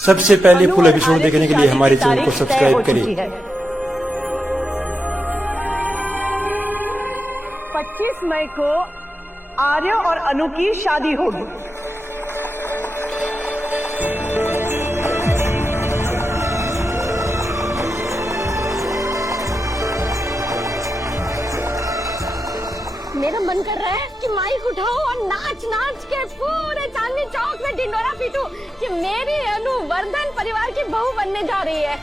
सबसे पहले full episode देखने के लिए हमारे चैनल को सब्सक्राइब करें। 25 मई को आर्य और अनु की शादी होगी। मेरा मन कर रहा है कि माइक उठाओ और नाच नाच के पूरे चांदनी चौक में ढिंडोरा पीटूं कि मेरी अनु वर्धन परिवार की बहू बनने जा रही है।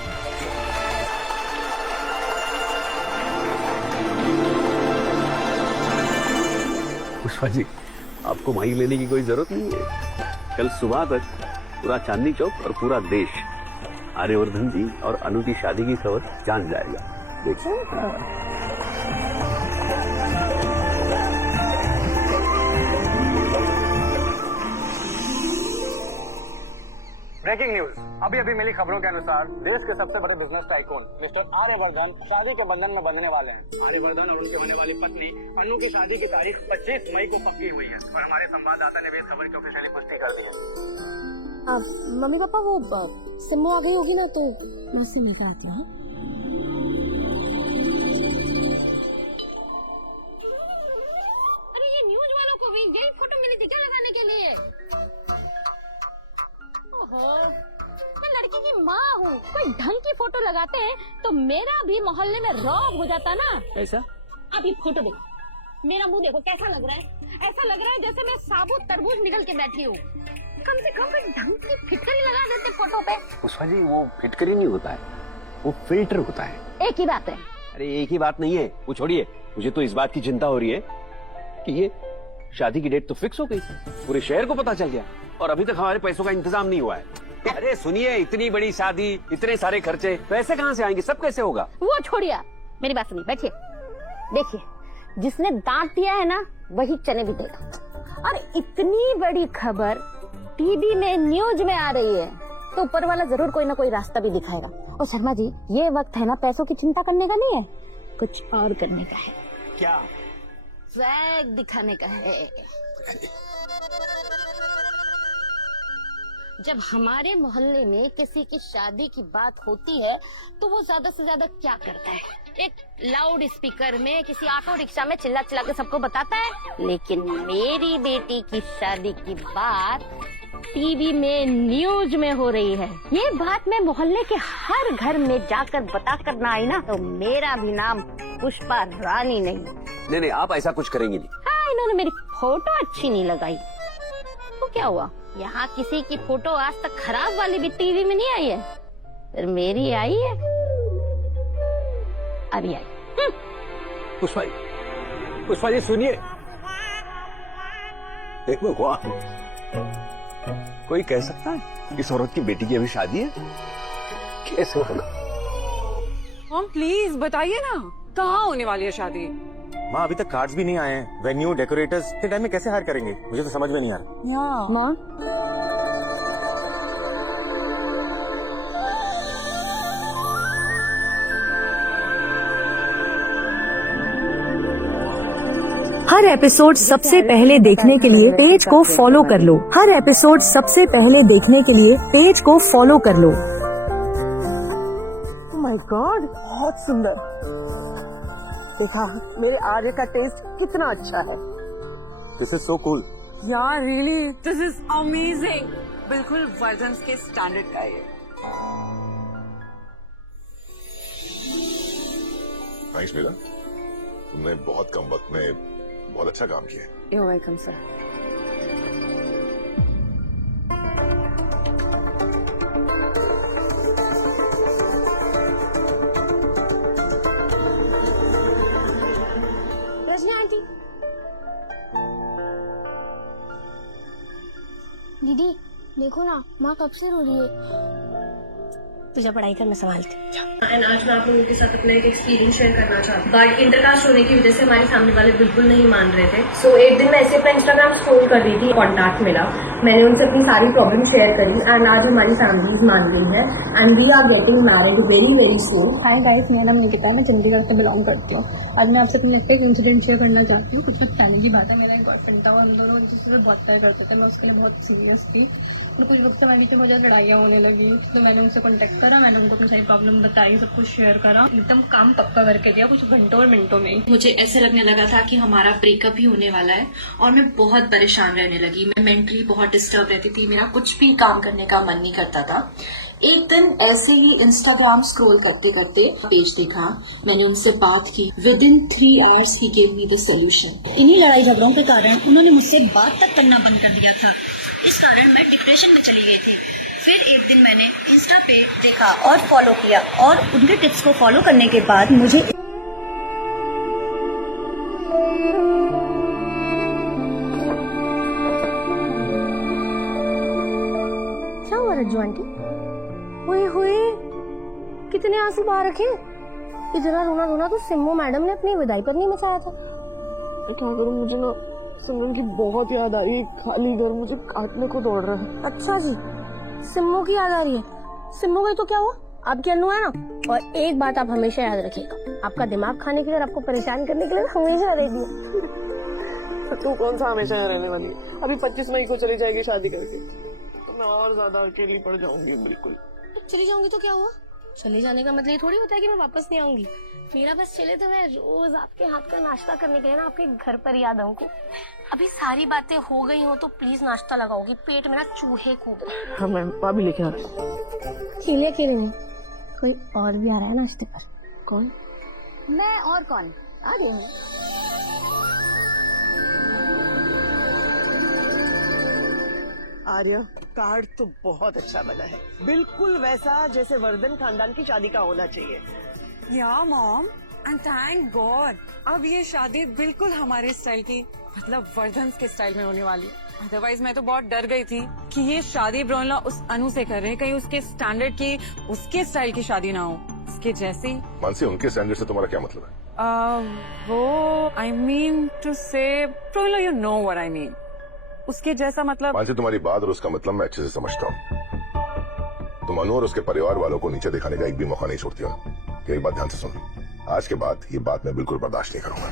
पुष्पा जी, आपको माइक लेने की कोई जरूरत नहीं है। कल सुबह तक पूरा चांदनी चौक और पूरा देश आर्यवर्धन जी और अनु की शादी की खबर जान जाएगा। देखिए ब्रेकिंग न्यूज, अभी अभी मिली खबरों के अनुसार देश के सबसे बड़े बिजनेस टाइकून मिस्टर आर्यवर्धन शादी के बंधन में बंधने वाले हैं। आर्यवर्धन और उनकी होने वाली पत्नी अनु की शादी की तारीख 25 मई को पक्की हुई है और हमारे संवाददाता ने भी इस खबर की ऑफिशियली पुष्टि कर दी है। मम्मी पापा वो सिम्मो आ गई होगी ना, तो मैं से लेकर आती हूँ। अरे ये न्यूज वालों को भी यही फोटो मिली थी क्या लगाने के लिए? मैं लड़की की माँ हूँ, कोई ढंग की फोटो लगाते हैं तो मेरा भी मोहल्ले में रौब हो जाता ना। ऐसा? अभी फोटो देखो, मेरा मुंह देखो कैसा लग रहा है। ऐसा लग रहा है जैसे मैं साबुत तरबूज निकल के बैठी हूँ। कम से कम कोई ढंग की फिटकरी लगा देते फोटो पे। पुष्पा जी, वो फिटकरी नहीं होता है, वो फिल्टर होता है। एक ही बात है। अरे एक ही बात नहीं है, वो छोड़िए। मुझे तो इस बात की चिंता हो रही है कि ये शादी की डेट तो फिक्स हो गई, पूरे शहर को पता चल गया और अभी तक हमारे पैसों का इंतजाम नहीं हुआ है। अरे सुनिए, इतनी बड़ी शादी, इतने सारे खर्चे, पैसे कहाँ से आएंगे? सब कैसे होगा? वो छोड़िए, मेरी बात सुनिए, बैठिए। देखिए, जिसने दांत दिया है ना वही चने भी देगा। और इतनी बड़ी खबर टीवी में न्यूज में आ रही है तो ऊपर वाला जरूर कोई ना कोई रास्ता भी दिखाएगा। और शर्मा जी, ये वक्त है ना पैसों की चिंता करने का नहीं है, कुछ और करने का है। क्या? स्वैग दिखाने का है। जब हमारे मोहल्ले में किसी की शादी की बात होती है तो वो ज्यादा से ज्यादा क्या करता है, एक लाउड स्पीकर में किसी ऑटो रिक्शा में चिल्ला चिल्ला के सबको बताता है। लेकिन मेरी बेटी की शादी की बात टीवी में न्यूज में हो रही है। ये बात मैं मोहल्ले के हर घर में जाकर बता कर ना आई ना तो मेरा भी नाम पुष्पा रानी नहीं। नहीं, आप ऐसा कुछ करेंगी नहीं। हाँ, इन्होंने मेरी फोटो अच्छी नहीं लगाई तो क्या हुआ? यहाँ किसी की फोटो आज तक खराब वाली भी टीवी में नहीं आई है, फिर मेरी आई है, अभी आई। पुष्पा जी सुनिए, एक भगवान, कोई कह सकता है इस औरत की बेटी की अभी शादी है? कैसे होगा? मॉम प्लीज बताइए ना, कहाँ होने वाली है शादी? माँ, अभी तक कार्ड्स भी नहीं आए हैं। वेन्यू, डेकोरेटर्स इतने टाइम में कैसे हायर करेंगे? मुझे तो समझ में नहीं आ रहा। माँ, हर एपिसोड सबसे पहले देखने के लिए पेज को फॉलो कर लो। हर एपिसोड सबसे पहले देखने के लिए पेज को फॉलो कर लो। ओह माय गॉड, बहुत सुंदर। देखा, मेरे आर्य का टेस्ट कितना अच्छा है। This is so cool. यार रियली दिस इज अमेजिंग। बिल्कुल वर्जन के स्टैंडर्ड का है। थैंक्स मीरा, तुमने बहुत कम वक्त में बहुत अच्छा काम किया। You are welcome sir. Rajni aunty, दीदी देखो ना, माँ कब से रो रही है। तुझे पढ़ाई करना संभालती एंड आज मैं आप लोगों के साथ अपना एक एक्सपीरियंस शेयर करना चाहती हूँ। बट इंटरकास्ट होने की वजह से हमारे फैमिली वाले बिल्कुल नहीं मान रहे थे। सो एक दिन मैं ऐसे अपना इंस्टाग्राम स्क्रॉल कर रही थी, कॉन्टैक्ट मिला, मैंने उनसे अपनी सारी प्रॉब्लम शेयर करी एंड आज हमारी फैमिलीज मान गई है and we are getting married very very soon. Hi guys, मेरा नाम निकिता, मैं चंडीगढ़ से बिलोंग करती हूँ। आज मैं आपसे अपने एक इंसिडेंट शेयर करना चाहती हूँ। कुछ पहले की बात है, मेरा एक बॉयफ्रेंड था, हम दोनों जिससे बहुत प्यार करते थे। मैं उसके लिए बहुत सीरियस थी, तो कुछ वक्त पहले तो मुझे लड़ाइयाँ होने लगी, तो मैंने उनसे कॉन्टेक्ट करा, मैंने उनको अपनी सारी प्रॉब्लम बताई, सब कुछ शेयर करा, एकदम काम पक्का करके दिया कुछ घंटों और मिनटों में। मुझे ऐसे लगने लगा था कि हमारा ब्रेकअप ही होने वाला है और मैं बहुत परेशान रहने लगी। मैं मेंटली बहुत डिस्टर्ब रहती थी, मेरा कुछ भी काम करने का मन नहीं करता था। एक दिन ऐसे ही इंस्टाग्राम स्क्रॉल करते करते पेज देखा, मैंने उनसे बात की। With in 3 hours he gave me the solution. इन्हीं लड़ाई झगड़ों के कारण उन्होंने मुझसे बात तक करना बंद कर दिया था। इस कारण मैं डिप्रेशन में चली गई थी। फिर एक दिन मैंने इंस्टा पे देखा और फॉलो किया, और उनके टिप्स को फॉलो करने के बाद मुझे क्या हुआ रज्जू आंटी? हुए हुए कितने आंसू बहा रखे। इतना रोना रोना तो सिम्मो मैडम ने अपनी विदाई पर नहीं मचाया था। क्या करूं, मुझे ना सिमरन की बहुत याद आ रही है। खाली घर मुझे काटने को दौड़ रहा है। अच्छा जी, सिम्मो की याद आ रही है। सिम्मो गई तो क्या हुआ, आपकी अनु है ना। और एक बात आप हमेशा याद रखिएगा, आपका दिमाग खाने के लिए और आपको परेशान करने के लिए हमेशा रेडी है। तू कौन सा हमेशा यहाँ रहने वाली है? अभी 25 मई को चली जाएगी शादी करके, तो मैं और ज्यादा अकेली पड़ जाऊंगी। बिल्कुल चली जाऊंगी तो क्या हुआ, चले जाने का मतलब ये थोड़ी होता है कि मैं वापस नहीं आऊंगी। मेरा बस चले तो मैं रोज आपके हाथ का नाश्ता करने के लिए ना आपके घर पर याद आऊंगी। अभी सारी बातें हो गई हो तो प्लीज नाश्ता लगाओगी, पेट में ना चूहे कूद रहे हैं। हाँ, मैं भाभी लेके आ रही हूँ। अकेले अकेले नहीं, कोई और भी आ रहा है नाश्ते पर। कौन? मैं और कौन आ रही हूँ। आर्या, कार्ड तो बहुत अच्छा बना है, बिल्कुल वैसा जैसे वर्धन खानदान की शादी का होना चाहिए। या मॉम, एंड थैंक गॉड अब ये शादी बिल्कुल हमारे स्टाइल की, मतलब वर्धन के स्टाइल में होने वाली है। अदरवाइज मैं तो बहुत डर गई थी कि ये शादी ब्रोनला उस अनु से कर रहे हैं, कहीं उसके स्टैंडर्ड की, उसके स्टाइल की शादी ना हो, उसके जैसी। मानसी, उनके स्टैंडर्ड से तुम्हारा क्या मतलब है? वो आई मीन टू से ब्रोनला, you know what I mean, उसके जैसा मतलब। मानसी, तुम्हारी बात और उसका मतलब मैं अच्छे से समझता हूँ। तुम अनु और उसके परिवार वालों को नीचे दिखाने का एक भी मौका नहीं छोड़ती हो ना। एक बात ध्यान से सुन, आज के बाद ये बात मैं बिल्कुल बर्दाश्त नहीं करूंगा।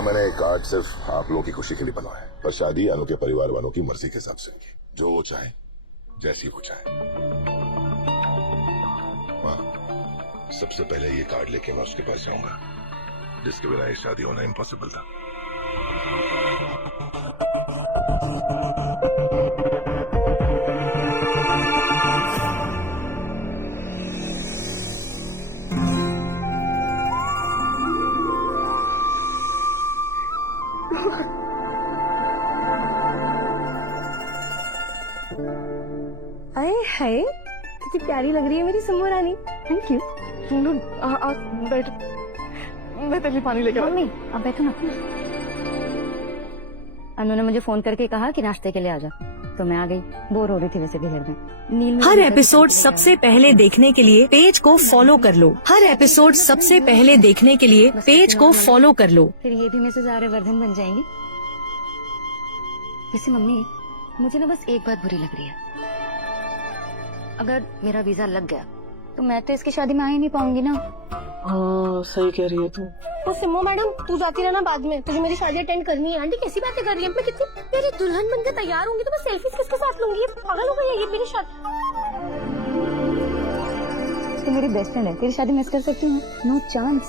मैंने एक कार्ड सिर्फ आप लोगों की खुशी के लिए बनाया है, पर शादी अनु के परिवार वालों की मर्जी के हिसाब से होगी, जो वो चाहे, जैसी वो चाहे। माँ, सबसे पहले ये कार्ड लेके मैं उसके पास जाऊंगा, जिसके बिना ये शादी होना इम्पॉसिबल था। अरे है, कितनी प्यारी लग रही है मेरी सिम्मो रानी। Thank you. बैठ, मैं तेरे लिए पानी लेके आ रहा हूँ। मम्मी अब बैठो ना। अनु ने मुझे फोन करके कहा कि नाश्ते के लिए आ जा, तो मैं आ गई। बोर हो रही थी वैसे भी घर में। हर एपिसोड सबसे पहले देखने के लिए पेज को फॉलो कर लो। हर एपिसोड सबसे पहले देखने के लिए पेज को फॉलो कर लो। फिर ये भी मैसेज आ रहे वर्धन बन जाएंगे। वैसे मम्मी, मुझे ना बस एक बात बुरी लग रही है, अगर मेरा वीजा लग गया तो मैं तो इसकी शादी में आ ही नहीं पाऊंगी ना। हाँ, सही कह रही है तू। तो सिम्मो मैडम, तू जाती रहना बाद में, तुझे मेरी शादी अटेंड करनी है। आंटी कैसी बातें कर रही है, मैं कितनी मेरी दुल्हन बनकर तैयार होंगी तो मैं सेल्फीज किसके साथ लूंगी? ये पागल हो गई है ये मेरी शादी। तो मेरी बेस्ट फ्रेंड है, तेरी शादी मिस कर सकती हूँ? No chance.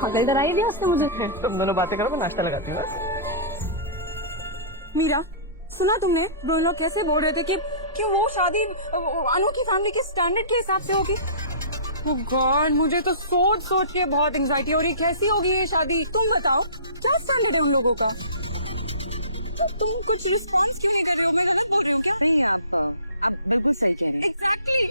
पागल डराई दिया उसने मुझे। तुम दोनों बातें करो, मैं नाश्ता लगाती हूँ। मीरा, सुना तुमने? दोनों लोग कैसे बोल रहे थे कि वो शादी अनु की फैमिली के स्टैंडर्ड के हिसाब से होगी। ओह गॉड, मुझे तो सोच सोच के बहुत एंजाइटी हो रही। कैसी होगी ये शादी? तुम बताओ, क्या स्टैंडर्ड है उन लोगों का? तो तुम कुछ रिस्पॉन्स क्यों नहीं कर रहे हो? बिल्कुल सही कह रही हो। एग्जैक्टली।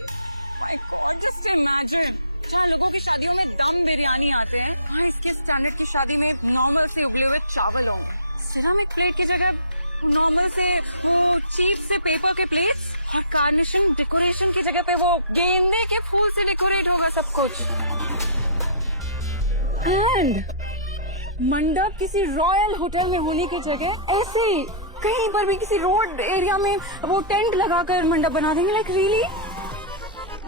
जस्ट इमेजिन, जहाँ लोगों की शादियों में दम बिरयानी आते हैं और इसके स्टैंडर्ड की शादी में नॉर्मल से उबले हुए चावल होंगे। सिरामिक प्लेट की जगह नॉर्मल से चीप से पेपर के प्लेट्स, और गार्निशिंग डेकोरेशन की जगह पे वो गेंदे के फूल से डेकोरेट होगा सब कुछ। एंड मंडप किसी रॉयल होटल में होने की जगह ऐसे कहीं पर भी किसी रोड एरिया में वो टेंट लगाकर मंडप बना देंगे। Like really?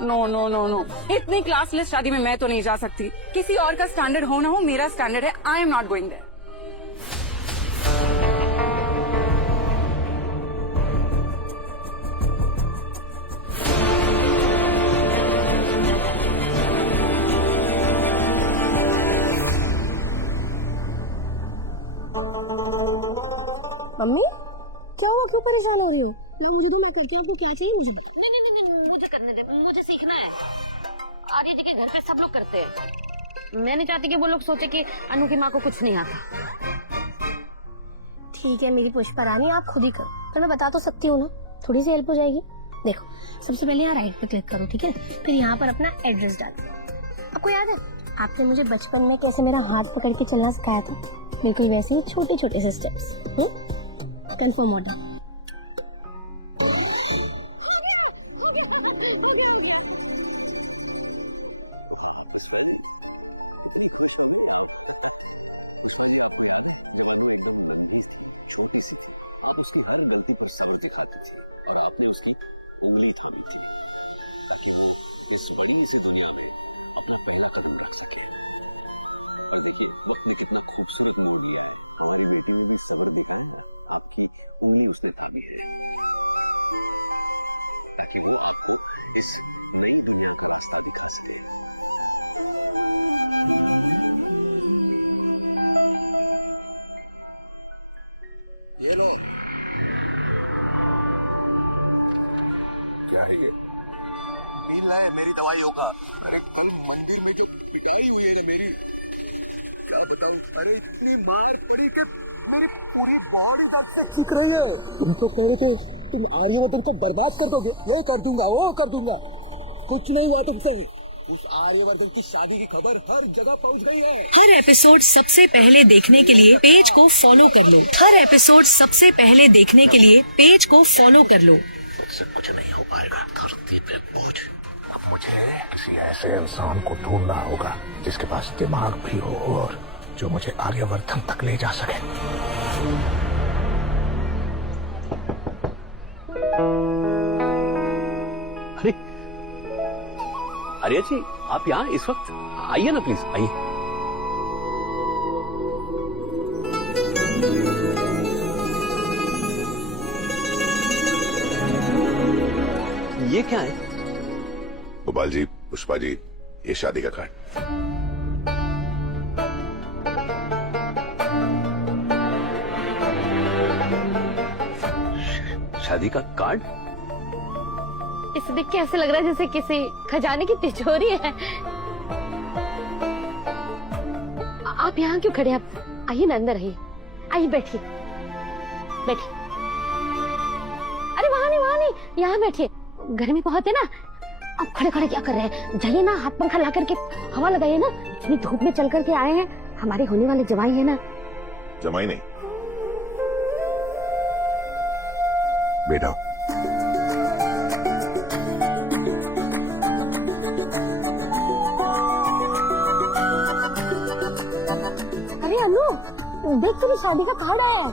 No no no no, इतनी क्लासलेस शादी में मैं तो नहीं जा सकती। किसी और का स्टैंडर्ड हो ना हो, मेरा स्टैंडर्ड है। I am not going there. Mummy क्या हुआ, क्यों परेशान हो रही हो? ना मुझे दो, ना करके आपको क्या चाहिए मुझे? नहीं मुझे करने दे, मुझे सीखना है। आर्य जी के घर पे सब लोग करते हैं। मैं नहीं चाहती कि वो लोग सोचे कि अनु की माँ को कुछ नहीं आता। ठीक है मेरी पुष्पा रानी, आप खुद ही करो, पर मैं बता तो सकती हूँ ना, थोड़ी सी हेल्प हो जाएगी। देखो सबसे पहले यहाँ राइट पे क्लिक करो, ठीक है? फिर यहाँ पर अपना एड्रेस डालो। आपको याद है आपने मुझे बचपन में कैसे मेरा हाथ पकड़ के चलना सिखाया था? बिल्कुल वैसे ही छोटे छोटे से स्टेप्स। Confirm order. आप उसकी हर गलती पर सबूत दिखाते थे और आपने उसकी उंगली थामी थी ताकि वो इस बड़ी सी दुनिया में अपना पहला कदम रख सके। और देखिए उसने कितना खूबसूरत मोड़ लिया है। हमारी बेटियों ने भी सब्र दिखाया, आपकी उंगली उसने थामी है ताकि वो इस नई दुनिया का रास्ता दिखा सके। ये लो, क्या है ये? मिल रहा है मेरी दवाइयों का। अरे कल मंदिर में जो पिटाई हुई है ना मेरी, क्या बताऊं। अरे इतनी मार पड़ी कि मेरी पूरी बॉडी तक से सीख रही है। तुम तो कह रहे थे तुम आर्यवर्धन को बर्बाद कर दोगे। ये कर दूंगा, वो कर दूंगा, कुछ नहीं हुआ तुमसे। उस आर्यवर्धन की शादी की खबर हर जगह पहुंच गई है। हर एपिसोड सबसे पहले देखने के लिए पेज को फॉलो कर लो। हर एपिसोड सबसे पहले देखने के लिए पेज को फॉलो कर लो। मुझसे कुछ नहीं हो पाएगा, धरती पे बोझ। अब मुझे किसी ऐसे इंसान को ढूंढना होगा जिसके पास दिमाग भी हो और जो मुझे आर्यवर्धन तक ले जा सके। अरे आर्या जी, आप यहाँ इस वक्त? आइए ना प्लीज, आइए। ये क्या है? गोपाल जी, पुष्पा जी, ये शादी का कार्ड। शादी का कार्ड? इसे देख के ऐसे लग रहा है जैसे किसी खजाने की तिजोरी है। आप यहाँ क्यों खड़े? आप आइए ना, अंदर आइए, आइए बैठिए, बैठिए। अरे वहाँ नहीं, यहाँ बैठिए। गर्मी बहुत है ना, अब खड़े खड़े क्या कर रहे हैं? जाइए ना, हाथ पंखा ला करके हवा लगाइए ना। इतनी धूप में चल करके आए हैं, हमारे होने वाले जवाई है ना। जमाई नहीं, बेटा। अरे अनु देख, तेरी शादी का कार्ड आया है।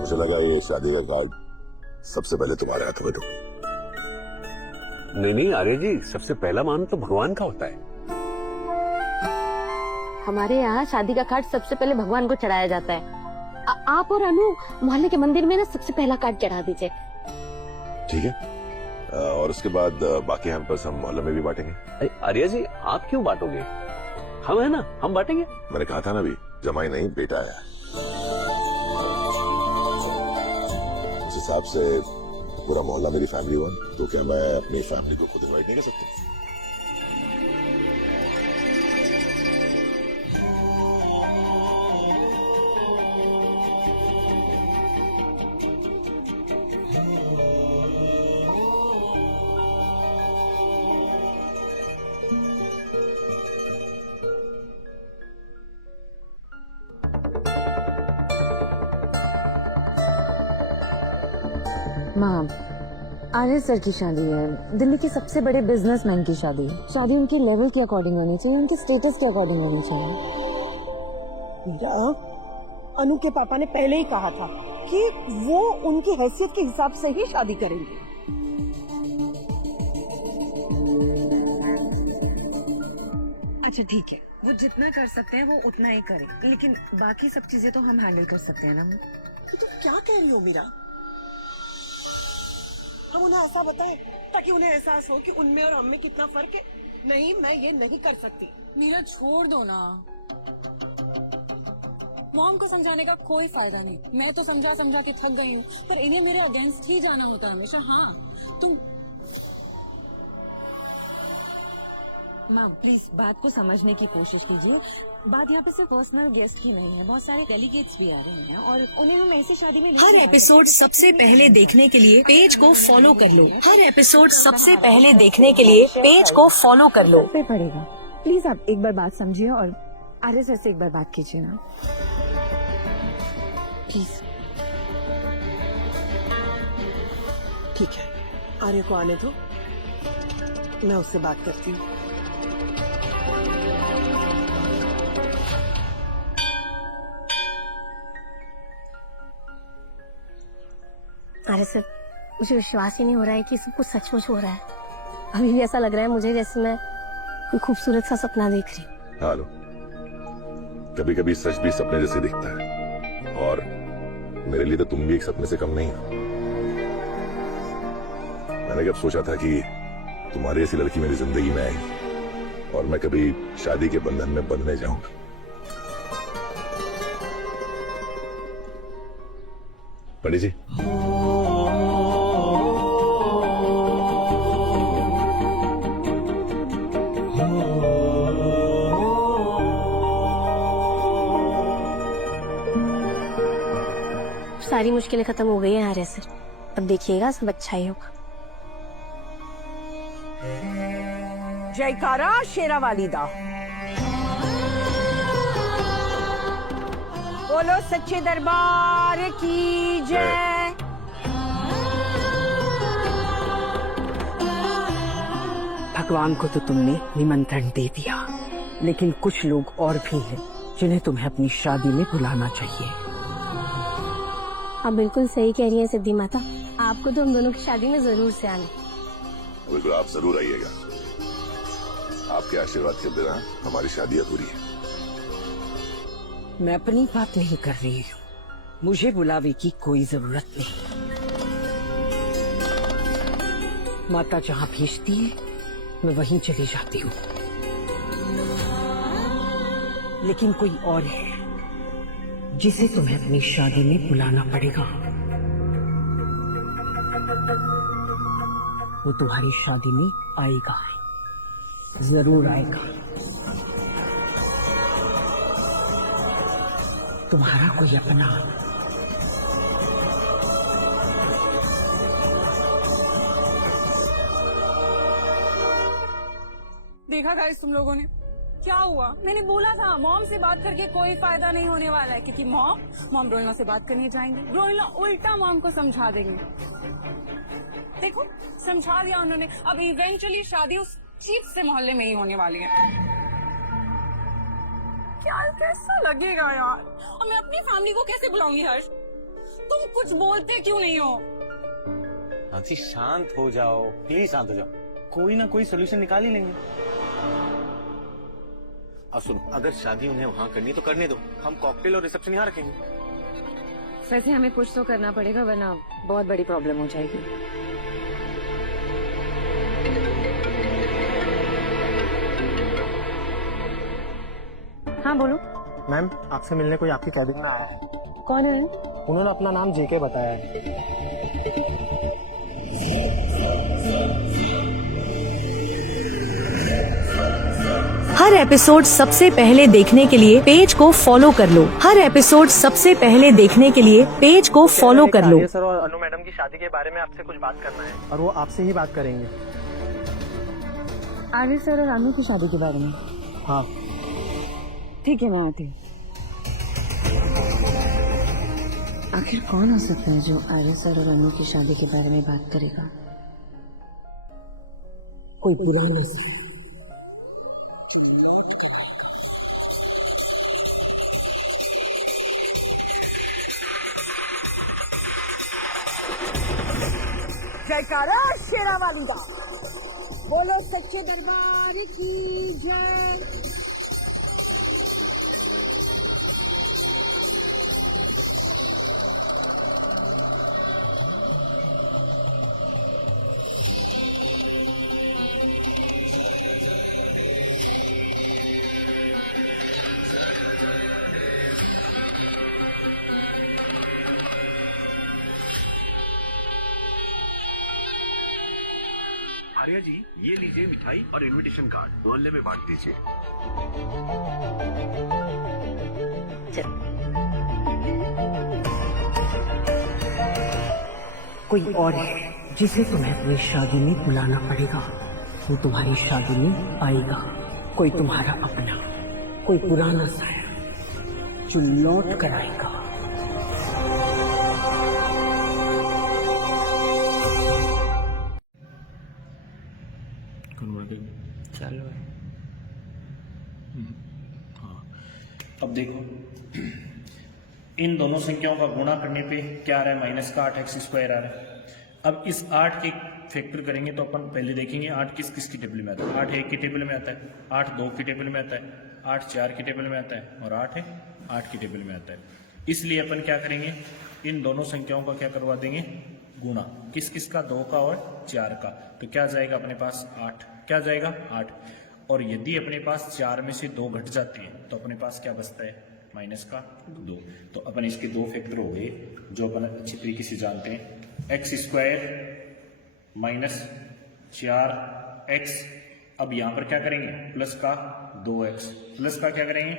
मुझे लगा ये शादी का कार्ड सबसे पहले तुम्हारे हाथ में दूं। नहीं आर्य जी, सबसे पहला मान तो भगवान का होता है। हमारे यहाँ शादी का कार्ड सबसे पहले भगवान को चढ़ाया जाता है। आप और अनु मोहल्ले के मंदिर में ना सबसे पहला कार्ड चढ़ा दीजिए। ठीक है, और उसके बाद बाकी हम बस हम मोहल्ले में भी बांटेंगे। आर्या जी, आप क्यों बांटोगे? हम है ना, हम बांटेंगे। मैंने कहा था ना भी, जमाई नहीं बेटा है। उस हिसाब से पूरा मोहल्ला मेरी फैमिली हुआ, तो क्या मैं अपनी फैमिली को खुद इनवाइट नहीं कर सकती? माँ, आर्य सर की शादी है, दिल्ली के सबसे बड़े बिजनेसमैन की शादी है। शादी उनके लेवल के अकॉर्डिंग होनी चाहिए, उनके स्टेटस के अकॉर्डिंग होनी चाहिए। मीरा, अनु के पापा ने पहले ही कहा था कि वो उनकी हैसियत के हिसाब से ही शादी करेंगे। अच्छा ठीक है, वो जितना कर सकते हैं वो उतना ही करें, लेकिन बाकी सब चीजें तो हम हैंडल कर सकते हैं ना। तो क्या कह रही हो मीरा? हम उन्हें ऐसा बताएं ताकि उन्हें एहसास हो कि उनमें और हम में कितना फर्क है। नहीं, मैं ये नहीं कर सकती। मीरा छोड़ दो ना, मॉम को समझाने का कोई फायदा नहीं। मैं तो समझा समझा के थक गई हूँ, पर इन्हें मेरे अगेंस्ट ही जाना होता है हमेशा। हाँ तुम मैम प्लीज बात को समझने की कोशिश कीजिए। बात यहाँ पे सिर्फ पर्सनल गेस्ट की नहीं है, बहुत सारे डेलीगेट्स भी आ रहे हैं और उन्हें हम ऐसी शादी में हर एपिसोड सबसे पहले देखने के लिए पेज को फॉलो कर लो। हर एपिसोड सबसे पहले देखने के लिए पेज को फॉलो कर लो। पे पड़ेगा। प्लीज आप एक बार बात समझिए और आर्य सर से एक बार बात कीजिए ना प्लीज। ठीक है, आर्य को आने दो, मैं उससे बात करती हूँ। अरे सर, मुझे विश्वास ही नहीं हो रहा है कि सब कुछ सचमुच हो रहा है। अभी भी ऐसा लग रहा है मुझे जैसे मैं कोई खूबसूरत सा सपना देख रही हूँ। हालो, कभी कभी सच भी सपने जैसे दिखता है, और मेरे लिए तो तुम भी एक सपने से कम नहीं हो। मैंने कब सोचा था कि तुम्हारी ऐसी लड़की मेरी जिंदगी में आएगी और मैं कभी शादी के बंधन में बंधने जाऊंगा। पंडित जी, सारी मुश्किलें खत्म हो गई हैं आर्य सर, अब देखिएगा सब अच्छा ही होगा। जयकारा शेरावाली दा। बोलो सच्चे दरबार की जय। भगवान को तो तुमने निमंत्रण दे दिया, लेकिन कुछ लोग और भी हैं जिन्हें तुम्हें अपनी शादी में बुलाना चाहिए। आप बिल्कुल सही कह रही हैं सिद्धि माता, आपको तो हम दोनों की शादी में जरूर से आना। बिल्कुल, आप जरूर आइएगा। आपके आशीर्वाद के बिना हमारी शादी अधूरी है। मैं अपनी बात नहीं कर रही हूँ, मुझे बुलावे की कोई जरूरत नहीं। माता जहाँ भेजती है मैं वहीं चली जाती हूँ, लेकिन कोई और है जिसे तुम्हें अपनी शादी में बुलाना पड़ेगा। वो तुम्हारी शादी में आएगा, जरूर आएगा। तुम्हारा कोई अपना। देखा गाइस तुम लोगों ने क्या हुआ? मैंने बोला था मॉम से बात करके कोई फायदा नहीं होने वाला है, क्योंकि मॉम रोहिला से बात करने जाएंगे, रोहिला उल्टा मॉम को समझा देंगे। देखो समझा दिया उन्होंने, अब इवेंचुअली शादी उस चीफ से मोहल्ले में ही होने वाली है। क्या कैसा लगेगा यार? और मैं अपनी फैमिली को कैसे बुलाऊंगी हर्ष? तुम कुछ बोलते क्यों नहीं हो? आंटी शांत हो जाओ, प्लीज शांत हो जाओ, कोई ना कोई सोल्यूशन निकाल ही लेंगे। अब सुनो, अगर शादी उन्हें वहाँ करनी तो करने दो, हम कॉकटेल और रिसेप्शन यहाँ रखेंगे। वैसे हमें कुछ तो करना पड़ेगा, वरना बहुत बड़ी प्रॉब्लम हो जाएगी। हाँ बोलो। मैम, आपसे मिलने कोई आपके कैबिन में आया है। कौन है? उन्होंने अपना नाम जेके बताया है। हर एपिसोड सबसे पहले देखने के लिए पेज को फॉलो कर लो। हर एपिसोड सबसे पहले देखने के लिए पेज को फॉलो कर लो। आर्य सर और अनु मैडम की शादी के बारे में आपसे कुछ बात करना है, और वो आपसे ही बात करेंगे। आर्य सर और अनु की शादी के बारे में? हाँ ठीक है, मैं आती हूँ। आखिर कौन हो सकता है जो आर्य सर और अनु की शादी के बारे में बात करेगा? कोई पुराना सा जयकारा शेरा वाली दा, बोलो सच्चे दरबार की जय। आर्या जी, ये लीजिए मिठाई और इनविटेशन कार्ड, मोहल्ले में बांट दीजिए। कोई और है जिसे तुम्हें अपनी शादी में बुलाना पड़ेगा। वो तुम्हारी शादी में आएगा। कोई तुम्हारा अपना, कोई पुराना साया जो लौट कर आएगा। चलो हाँ, अब देखो इन दोनों संख्याओं का गुणा करने पे क्या आ रहा है, माइनस का 8x स्क्वायर आ रहा है। अब इस 8 के फैक्टर करेंगे तो अपन पहले देखेंगे 8 किस किस की टेबल में आता है। 8 1 की टेबल में आता है, 8 2 की टेबल में आता है, 8 4 की टेबल में आता है और 8 है 8 की टेबल में आता है। इसलिए अपन क्या करेंगे, इन दोनों संख्याओं का क्या करवा देंगे, गुणा। किस किस का, 2 का और 4 का। तो क्या जाएगा अपने पास 8, क्या जाएगा 8। और यदि अपने पास 4 में से 2 घट जाती है तो अपने पास क्या बचता है, माइनस का 2। तो अपन इसके 2 फैक्टर हो गए जो अपन अच्छी तरीके से जानते हैं। X square minus 4x। अब यहां पर क्या करेंगे, प्लस का 2x, प्लस का क्या करेंगे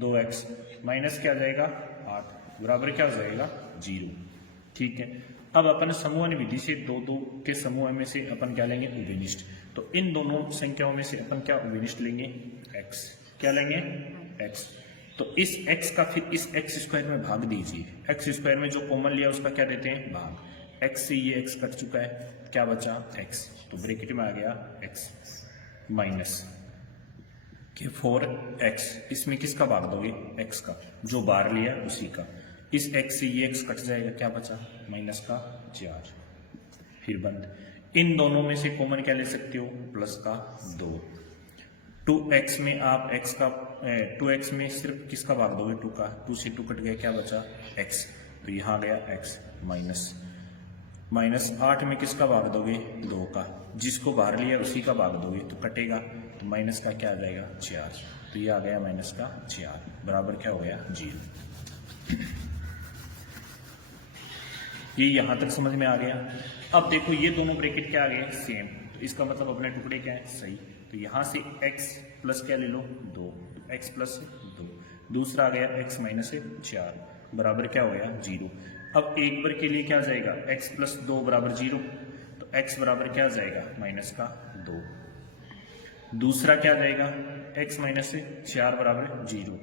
2x, माइनस क्या जाएगा 8, बराबर क्या हो जाएगा 0। ठीक है। अब अपन समूहन विधि से 2 2 के समूह में से अपन क्या लेंगे, उभयनिष्ठ। तो इन दोनों संख्याओं में से अपन क्या उभयनिष्ठ लेंगे, x। क्या लेंगे, x। तो इस x का फिर इस x स्क्वायर में भाग दीजिए। x स्क्वायर में जो कॉमन लिया उसका क्या देते हैं, भाग। x से ये x कट चुका है, क्या बचा x। तो ब्रैकेट में आ गया x माइनस के 4x। इसमें किसका भाग दोगे, x का, जो बाहर लिया उसी का। इस x से ये x कट जाएगा, क्या बचा, माइनस का 4। फिर बंद। इन दोनों में से कॉमन क्या ले सकते हो, प्लस का 2। 2x में आप x का 2x में सिर्फ किसका भाग दोगे, 2 का। 2 से 2 कट गया, क्या बचा x। तो यहाँ गया x माइनस 8 में किसका भाग दोगे, 2 का। जिसको बाहर लिया उसी का भाग दोगे तो कटेगा, तो माइनस का क्या आ जाएगा 4। तो ये आ गया माइनस का 4, बराबर क्या हो गया 0। ये यहां तक समझ में आ गया। अब देखो ये दोनों ब्रैकेट क्या आ गए, सेम। तो इसका मतलब अपने टुकड़े क्या है, सही। तो यहां से x प्लस क्या ले लो, 2, x प्लस 2। दूसरा आ गया x माइनस 4, बराबर क्या हो गया 0। अब एक बार के लिए क्या जाएगा, x प्लस 2 बराबर 0। तो x बराबर क्या जाएगा, माइनस का 2। दूसरा क्या जाएगा, x माइनस 4 बराबर 0।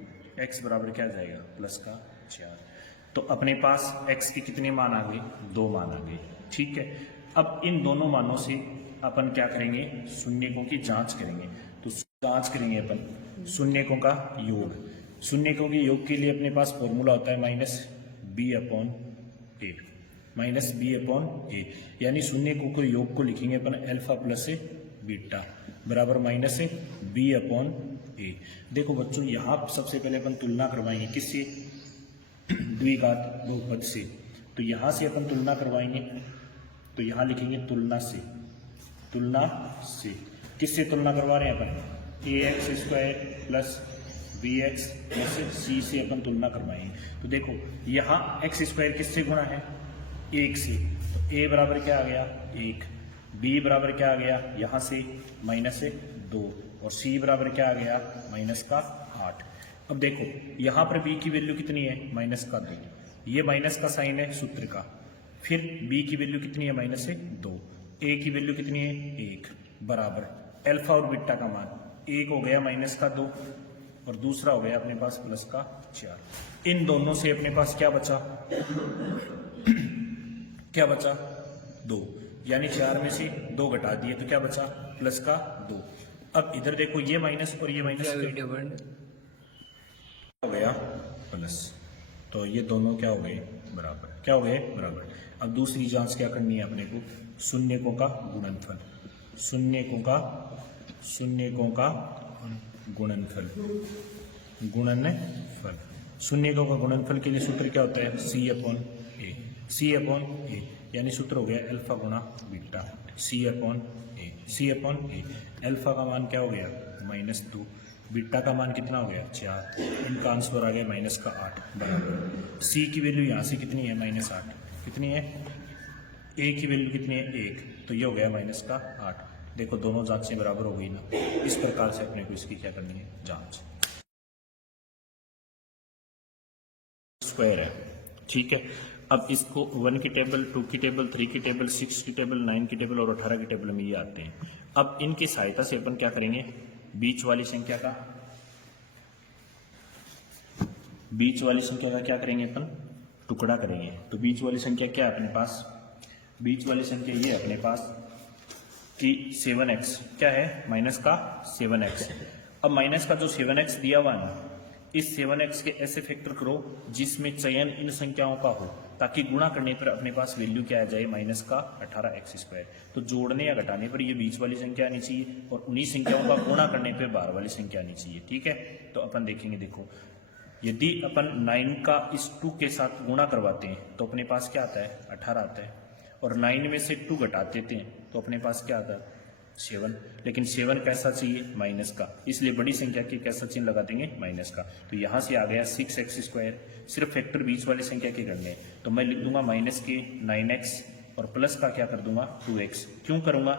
x बराबर क्या जाएगा, प्लस का 4। तो अपने पास x के कितने मान आ गए, 2 मान आ गए। ठीक है। अब इन दोनों मानों से अपन क्या करेंगे, शून्यकों की जांच करेंगे। तो जांच करेंगे अपन शून्यकों का योग। शून्यकों के योग के लिए अपने पास फॉर्मूला होता है माइनस बी अपॉन ए, माइनस बी अपॉन ए। यानी शून्यकों के योग को लिखेंगे अपन अल्फा प्लस बीटा बराबर माइनस बी अपॉन ए। देखो बच्चों, यहाँ सबसे पहले अपन तुलना करवाएंगे किससे, द्विघात बहुपद से। तो यहां से अपन तुलना करवाएंगे, तो यहां लिखेंगे तुलना से। तुलना से किससे तुलना करवा रहे हैं अपन, ax square plus bx plus c से अपन तुलना करवाएंगे। तो देखो यहाँ x स्क्वायर किससे गुणा है, 1 से। तो a बराबर क्या आ गया 1, b बराबर क्या आ गया यहाँ से माइनस 2 और c बराबर क्या आ गया माइनस का 8। अब देखो यहां पर b की वैल्यू कितनी है, माइनस का 2। ये माइनस का साइन है सूत्र का। फिर b की वैल्यू कितनी है, माइनस 2। a की वैल्यू कितनी है 1, बराबर अल्फा और बीटा का मान 1 हो गया माइनस का 2 और दूसरा हो गया अपने पास प्लस का 4। इन दोनों से अपने पास क्या बचा क्या बचा 2, यानी 4 में से 2 घटा दिए तो क्या बचा प्लस का 2। अब इधर देखो ये माइनस और ये माइनस हो गया प्लस, तो ये दोनों क्या हो गए बराबर, क्या हो गए बराबर। अब दूसरी जांच क्या करनी है अपने को, शून्यकों का गुणनफल, शून्यकों का गुणनफल, गुणनफल। शून्यकों का गुणनफल के लिए सूत्र क्या होता है C अपॉन ए, यानी सूत्र हो गया अल्फा गुणा बीटा, C अपॉन ए। अल्फा का मान क्या हो गया -2, बीटा का मान कितना हो गया 4, इनका आंसर आ गया माइनस का 8 बराबर। C की वैल्यू यहाँ से कितनी है -8, कितनी है, A की वैल्यू कितनी है 1, तो ये हो गया माइनस का 8। देखो दोनों जांचें बराबर हो गई ना, इस प्रकार से अपने को इसकी क्या करनी है जांच। स्क्वायर है, ठीक है। अब इसको 1 की टेबल, 2 की टेबल, 3 की टेबल, 6 की टेबल, 9 की टेबल और 18 की टेबल में ये आते हैं। अब इनकी सहायता से अपन क्या करेंगे, बीच वाली संख्या का क्या करेंगे अपन, टुकड़ा करेंगे। तो बीच वाली संख्या क्या है अपने पास, बीच वाली संख्या ये अपने पास कि 7x क्या है माइनस का 7x। अब माइनस का जो 7x दिया हुआ है, इस 7x के ऐसे फैक्टर करो जिसमें चयन इन संख्याओं का हो, ताकि गुणा करने पर अपने पास वैल्यू क्या आ जाए माइनस का 18x²। तो जोड़ने या घटाने पर ये बीच वाली संख्या आनी चाहिए और उन्हीं संख्याओं का गुणा करने पर बाहर वाली संख्या आनी चाहिए, ठीक है। तो अपन देखेंगे, देखो यदि अपन 9 का इस 2 के साथ गुणा करवाते हैं तो अपने पास क्या आता है 18 आता है, और 9 में से 2 घटा देते हैं तो अपने पास क्या आता है 7। लेकिन 7 कैसा चाहिए माइनस का, इसलिए बड़ी संख्या के कैसा चिन्ह लगा देंगे माइनस का। तो यहाँ से आ गया 6x², सिर्फ फैक्टर बीच वाली संख्या के करने, तो मैं लिख दूंगा माइनस के 9x और प्लस का क्या कर दूंगा 2x। क्यों करूंगा,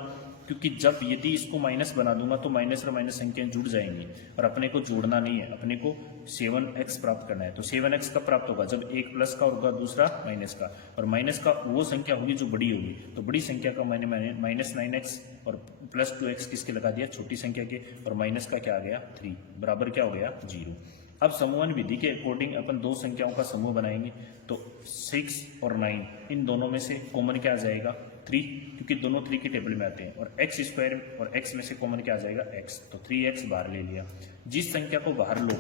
क्योंकि जब यदि इसको माइनस बना दूंगा तो माइनस और माइनस संख्याएं जुड़ जाएंगी और अपने को जोड़ना नहीं है, अपने को 7x प्राप्त करना है। तो 7x कब प्राप्त होगा, जब एक प्लस का होगा दूसरा माइनस का, और माइनस का वो संख्या होगी जो बड़ी होगी। तो बड़ी संख्या का मैंने -9x और प्लस 2x किसके लगा दिया, छोटी संख्या के, और माइनस का क्या आ गया 3 बराबर क्या हो गया 0। अब समूहन विधि के अकॉर्डिंग अपन 2 संख्याओं का समूह बनाएंगे, तो 6 और 9 इन दोनों में से कॉमन क्या आ जाएगा 3, क्योंकि दोनों 3 की टेबल में आते हैं, और x² और x में से कॉमन क्या आ जाएगा x, तो 3x बाहर ले लिया। जिस संख्या को बाहर लो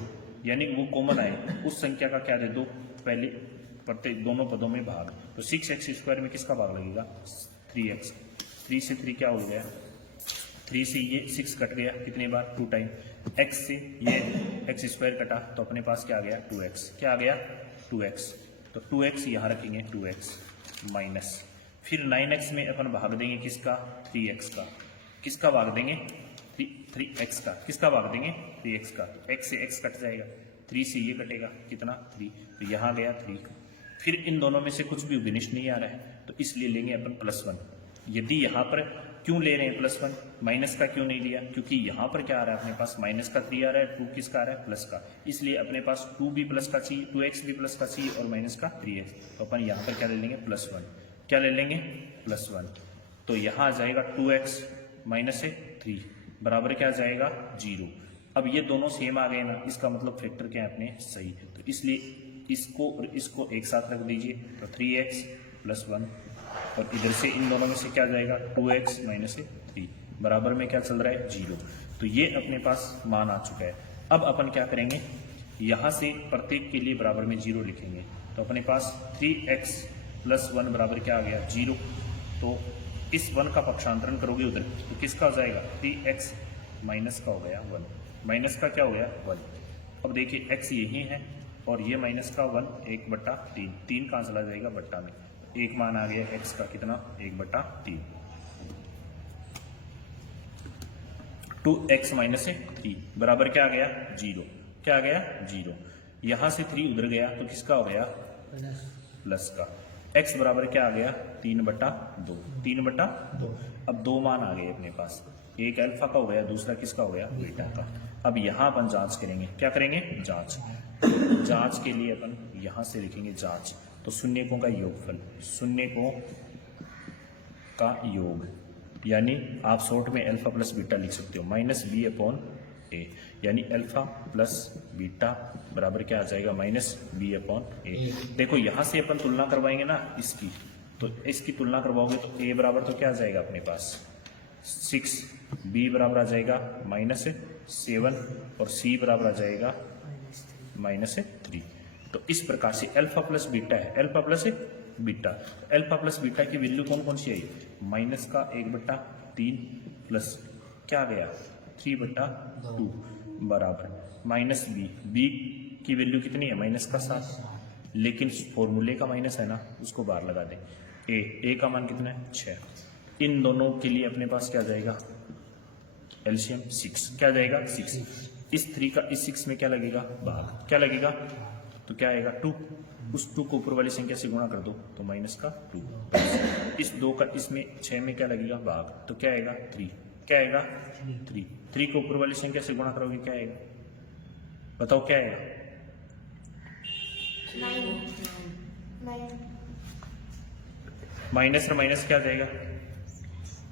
यानी वो कॉमन आए, उस संख्या का क्या दे दो पहले प्रत्येक दोनों पदों में भाग। तो 6x² में किसका भाग लगेगा 3x, 3 से 3 क्या हो गया 3 से ये 6 कट गया कितने बार 2 टाइम, x से ये x² कटा तो अपने पास क्या आ गया 2x, क्या आ गया 2x। तो 2x यहाँ रखेंगे 2x माइनस, फिर 9x में अपन भाग देंगे किसका 3x का, किसका भाग देंगे 3x का, किसका भाग देंगे 3x का। x से x कट जाएगा, 3 से ये कटेगा कितना 3, तो यहाँ गया 3। फिर इन दोनों में से कुछ भी उभयनिष्ठ नहीं आ रहा है, तो इसलिए लेंगे अपन +1। यदि यहाँ पर क्यों ले रहे हैं +1, माइनस का क्यों नहीं लिया, क्योंकि यहाँ पर क्या आ रहा है अपने पास माइनस का 3 आ रहा है, 2 किसका आ रहा है प्लस का, इसलिए अपने पास 2 भी प्लस का चाहिए, 2x भी प्लस का चाहिए और माइनस का 3x। तो अपन यहाँ पर क्या ले लेंगे +1, क्या ले लेंगे +1। तो यहाँ आ जाएगा 2x माइनस से 3 बराबर क्या आ जाएगा 0। अब ये दोनों सेम आ गए ना, इसका मतलब फैक्टर क्या है अपने सही, तो इसलिए इसको और इसको एक साथ रख दीजिए, तो 3x + 1, और इधर से इन दोनों में से क्या जाएगा 2x माइनस से 3 बराबर में क्या चल रहा है 0। तो ये अपने पास मान आ चुका है। अब अपन क्या करेंगे, यहाँ से प्रत्येक के लिए बराबर में 0 लिखेंगे, तो अपने पास 3x + 1 बराबर क्या आ गया 0। तो इस 1 का पक्षांतरण करोगे उधर तो किसका हो जाएगा 3x माइनस का हो गया 1, माइनस का क्या हो गया 1। अब देखिए x यही है और ये माइनस का 1 1/3, 3 कहाँ चला जाएगा बट्टा में, एक मान आ गया x का कितना 1/3, 2x माइनस से 3 बराबर क्या आ गया 0, क्या आ गया 0। यहाँ से 3 उधर गया तो किसका हो गया प्लस का, x बराबर क्या आ गया 3/2, 3/2। अब 2 मान आ गए अपने पास, एक अल्फा का हो गया, दूसरा किसका हो गया बीटा का। अब यहाँ अपन जांच करेंगे, क्या करेंगे जांच, जांच के लिए अपन यहाँ से लिखेंगे जांच, तो शून्यकों का योगफल, शून्यकों का योग, यानी आप शॉर्ट में अल्फा प्लस बीटा लिख सकते हो, -b/, ए, यानी अल्फा प्लस बीटा बराबर क्या आ जाएगा माइनस बी अपॉन ए। देखो यहां से अपन तुलना करवाएंगे ना इसकी, तो इसकी तुलना करवाओगे तो ए बराबर तो क्या आ जाएगा अपने पास 6, बी बराबर आ जाएगा -7 और सी बराबर आ जाएगा -3। तो इस प्रकार से अल्फा प्लस बीटा है, alpha plus beta, alpha plus beta की वैल्यू कौन कौन सी आई, -1/3 प्लस क्या आ गया 3/2 बराबर माइनस बी की वैल्यू कितनी है -7, लेकिन फॉर्मूले का माइनस है ना उसको बाहर लगा दें। ए का मान कितना है 6। इन दोनों के लिए अपने पास क्या जाएगा एलसीएम 6, क्या जाएगा 6। इस 3 का इस 6 में क्या लगेगा भाग, क्या लगेगा तो क्या आएगा 2, उस 2 को ऊपर वाली संख्या से गुणा कर दो तो -2। इस 2 का इसमें 6 में क्या लगेगा भाग, तो क्या आएगा 3, क्या आएगा 3 को ऊपर वाली संख्या से गुणा करोगे क्या आएगा, बताओ क्या आएगा 9। माइनस और माइनस क्या आ जाएगा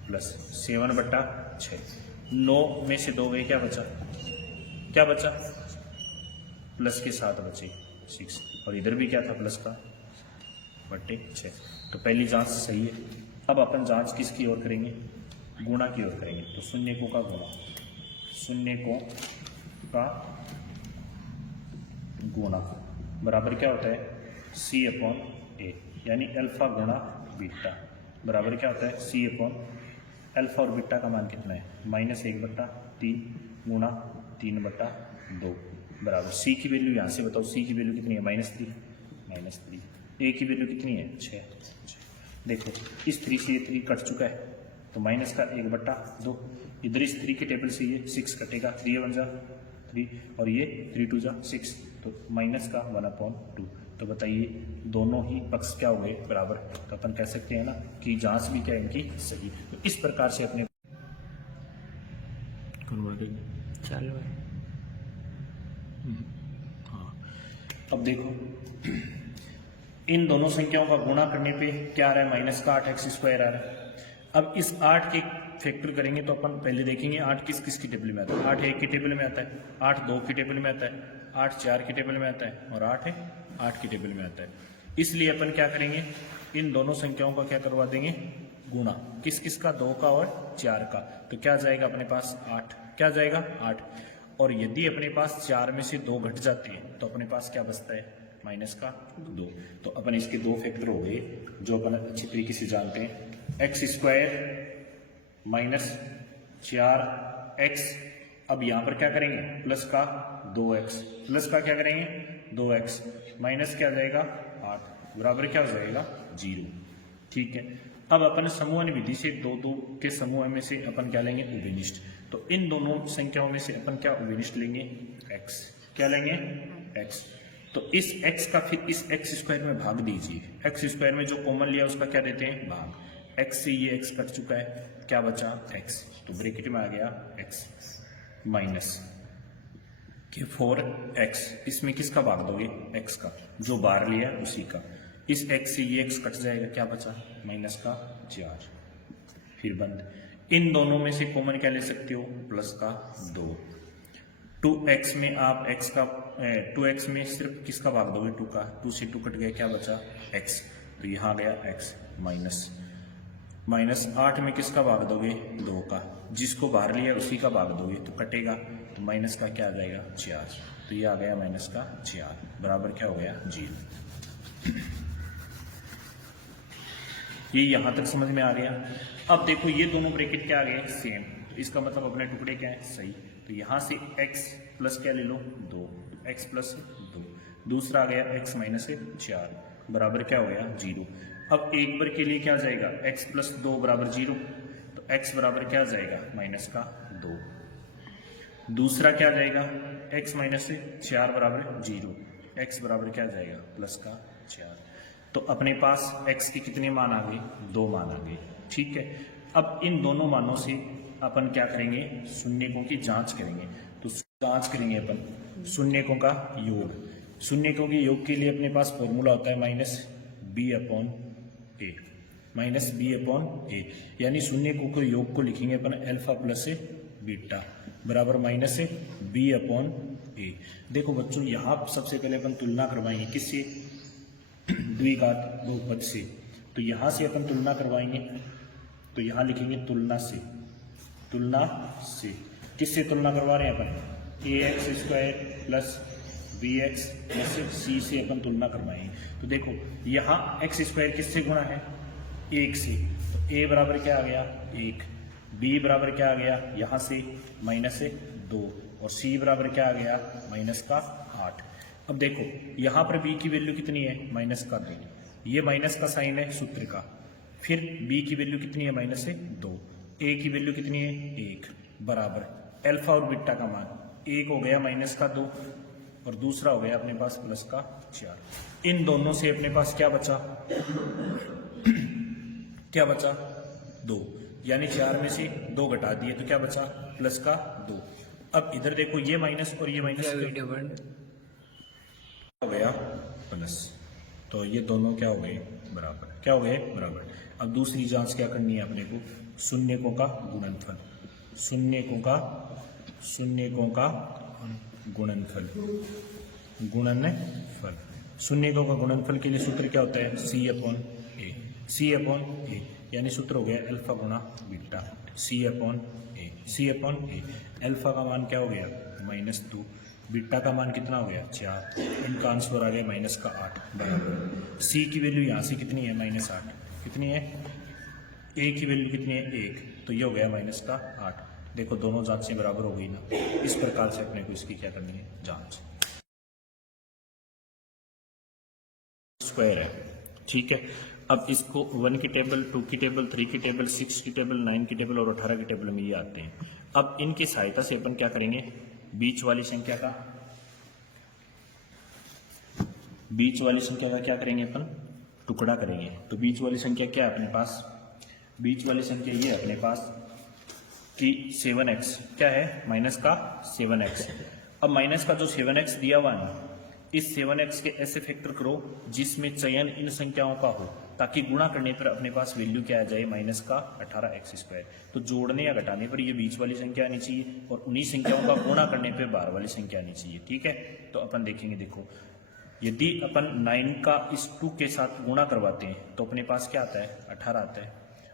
+7/6। 9 में से 2 गए, क्या बचा, क्या बचा प्लस के 7 बचे 6, और इधर भी क्या था प्लस का /6। तो पहली जांच सही है। अब अपन जांच किसकी ओर करेंगे, गुणा की ओर करेंगे। तो शून्यकों का गुणा, शून्यकों का गुणा बराबर क्या होता है C/A, यानी अल्फा गुणा बीटा बराबर क्या होता है C/, अल्फा और बीटा का मान कितना है -1/3 गुणा 3/2 बराबर C की वैल्यू यहाँ से बताओ, C की वैल्यू कितनी है -3, A की वैल्यू कितनी है 6। देखो इस 3 से ये 3 कट चुका है तो माइनस का 1/2, इधर इस 3 के टेबल से ये 6 कटेगा, 3 और ये 3 2 6, तो माइनस का 1/2। तो बताइए दोनों ही पक्ष क्या हुए बराबर, तो अपन कह सकते हैं ना कि जांच भी क्या है इनकी सही। तो इस प्रकार से अपने चालू है। हाँ, अब देखो इन दोनों संख्याओं का गुणा करने पे क्या आ रहा है -8x² आ रहा है। अब इस 8 के फैक्टर करेंगे तो अपन पहले देखेंगे 8 किस किस की टेबल में आता है। 8 1 की टेबल में आता है, 8 2 की टेबल में आता है, 8 4 की टेबल में आता है और 8 की टेबल में आता है। इसलिए अपन क्या करेंगे, इन दोनों संख्याओं का क्या करवा देंगे गुणा, किस किस का 2 का और 4 का। तो क्या जाएगा अपने पास 8, क्या जाएगा 8। और यदि अपने पास 4 में से 2 घट जाते हैं तो अपने पास क्या बचता है -2। तो अपन इसके 2 फैक्टर हो गए जो अपन अच्छी तरीके से जानते हैं, x² -4x। अब यहां पर क्या करेंगे प्लस का 2x, प्लस का क्या करेंगे 2x, माइनस क्या जाएगा 8 बराबर क्या हो जाएगा 0। ठीक है, अब अपन समूहन विधि से 2 के समूह में से अपन क्या लेंगे उभयनिष्ठ। तो इन दोनों संख्याओं में से अपन क्या उभयनिष्ठ लेंगे x, क्या लेंगे x। तो इस x का फिर इस x² में भाग दीजिए, x² में जो कॉमन लिया उसका क्या देते हैं भाग, x से ये x कट चुका है, क्या बचा x, तो ब्रैकेट में आ गया x माइनस के 4x। इसमें किसका भाग दोगे x का, जो बाहर लिया उसी का। इस x से ये x कट जाएगा, क्या बचा -4, फिर बंद। इन दोनों में से कॉमन क्या ले सकते हो प्लस का 2। 2x में आप x का 2x में सिर्फ किसका भाग दोगे 2 का, 2 से 2 कट गया, क्या बचा x, तो यहाँ गया x माइनस 8 में किसका भाग दोगे 2 का, जिसको बाहर लिया उसी का भाग दोगे तो कटेगा, तो माइनस का क्या आ जाएगा 4, तो ये आ गया -4 बराबर क्या हो गया 0। ये यहां तक समझ में आ गया। अब देखो ये दोनों ब्रैकेट क्या आ गए सेम, तो इसका मतलब अपने टुकड़े क्या है सही। तो यहां से x प्लस क्या ले लो 2, x प्लस 2, दूसरा आ गया x -4 बराबर क्या हो गया 0। अब एक बार के लिए क्या जाएगा x प्लस 2 बराबर 0, तो x बराबर क्या जाएगा -2। दूसरा क्या जाएगा x -4 बराबर 0, x बराबर क्या जाएगा +4। तो अपने पास x के कितने मान आ गए 2 मान आ गए। ठीक है, अब इन दोनों मानों से अपन क्या करेंगे शून्यकों की जांच करेंगे। तो जांच करेंगे अपन शून्यकों का योग। शून्यकों के योग के लिए अपने पास फॉर्मूला होता है -b/a, यानी शून्यकों के योग को लिखेंगे अपन अल्फा प्लस बीटा बराबर माइनस है बी अपॉन ए। देखो बच्चों यहाँ सबसे पहले अपन तुलना करवाएंगे किससे, द्विघात बहुपद से। तो यहाँ से अपन तुलना करवाएंगे, तो यहाँ लिखेंगे तुलना से, तुलना से किससे तुलना करवा रहे हैं अपन, a x square plus b x plus c से अपन तुलना करवाएंगे। तो देखो यहाँ एक्स स्क्वायर किससे गुणा है, एक से, तो ए बराबर क्या आ गया 1, बी बराबर क्या आ गया यहाँ से माइनस 2 और सी बराबर क्या आ गया माइनस का 8। अब देखो यहाँ पर बी की वैल्यू कितनी है माइनस का 2, ये माइनस का साइन है सूत्र का। फिर बी की वैल्यू कितनी है माइनस 2, ए की वैल्यू कितनी है 1, बराबर अल्फा और बीटा का मान, एक हो गया माइनस का 2 और दूसरा हो गया अपने पास प्लस का 4। इन दोनों से अपने पास क्या बचा क्या बचा 2, यानी 4 में से 2 घटा दिए तो क्या बचा प्लस का 2। अब इधर देखो ये माइनस और ये माइनस हो गया प्लस, तो ये दोनों क्या हो गए बराबर, क्या हो गए बराबर। अब दूसरी जांच क्या करनी है अपने को, शून्यकों का गुणनफल, शून्यकों का गुणनफल, गुणनफल। शून्यकों का गुणनफल के लिए सूत्र क्या होता है सी अपॉन ए, सी अपॉन ए, यानी सूत्र हो गया अल्फा गुणा बीटा, सी अपॉन ए, सी अपॉन ए। अल्फा का मान क्या हो गया -2, बीटा का मान कितना हो गया 4, इनका आंसर आ गया माइनस का 8 बराबर। सी की वैल्यू यहाँ से कितनी है -8, कितनी है, ए की वैल्यू कितनी है 1, तो ये हो गया माइनस का 8। देखो दोनों जांचें बराबर हो गई ना, इस प्रकार से अपने को इसकी क्या करनी है जांच। स्क्वायर है, ठीक है। अब इसको 1 की टेबल, 2 की टेबल, 3 की टेबल, 6 की टेबल, 9 की टेबल और 18 की टेबल में ये आते हैं। अब इनकी सहायता से अपन क्या करेंगे, बीच वाली संख्या का क्या करेंगे अपन, टुकड़ा करेंगे। तो बीच वाली संख्या क्या है अपने पास, बीच वाली संख्या ये अपने पास कि 7x क्या है माइनस का 7x। अब माइनस का जो 7x दिया हुआ है, इस 7x के ऐसे फैक्टर करो जिसमें चयन इन संख्याओं का हो, ताकि गुणा करने पर अपने पास वैल्यू क्या आ जाए माइनस का 18x²। तो जोड़ने या घटाने पर ये बीच वाली संख्या आनी चाहिए और उन्हीं संख्याओं का गुणा करने पर बाहर वाली संख्या आनी चाहिए, ठीक है। तो अपन देखेंगे, देखो यदि अपन 9 का इस 2 के साथ गुणा करवाते हैं तो अपने पास क्या आता है 18 आता है,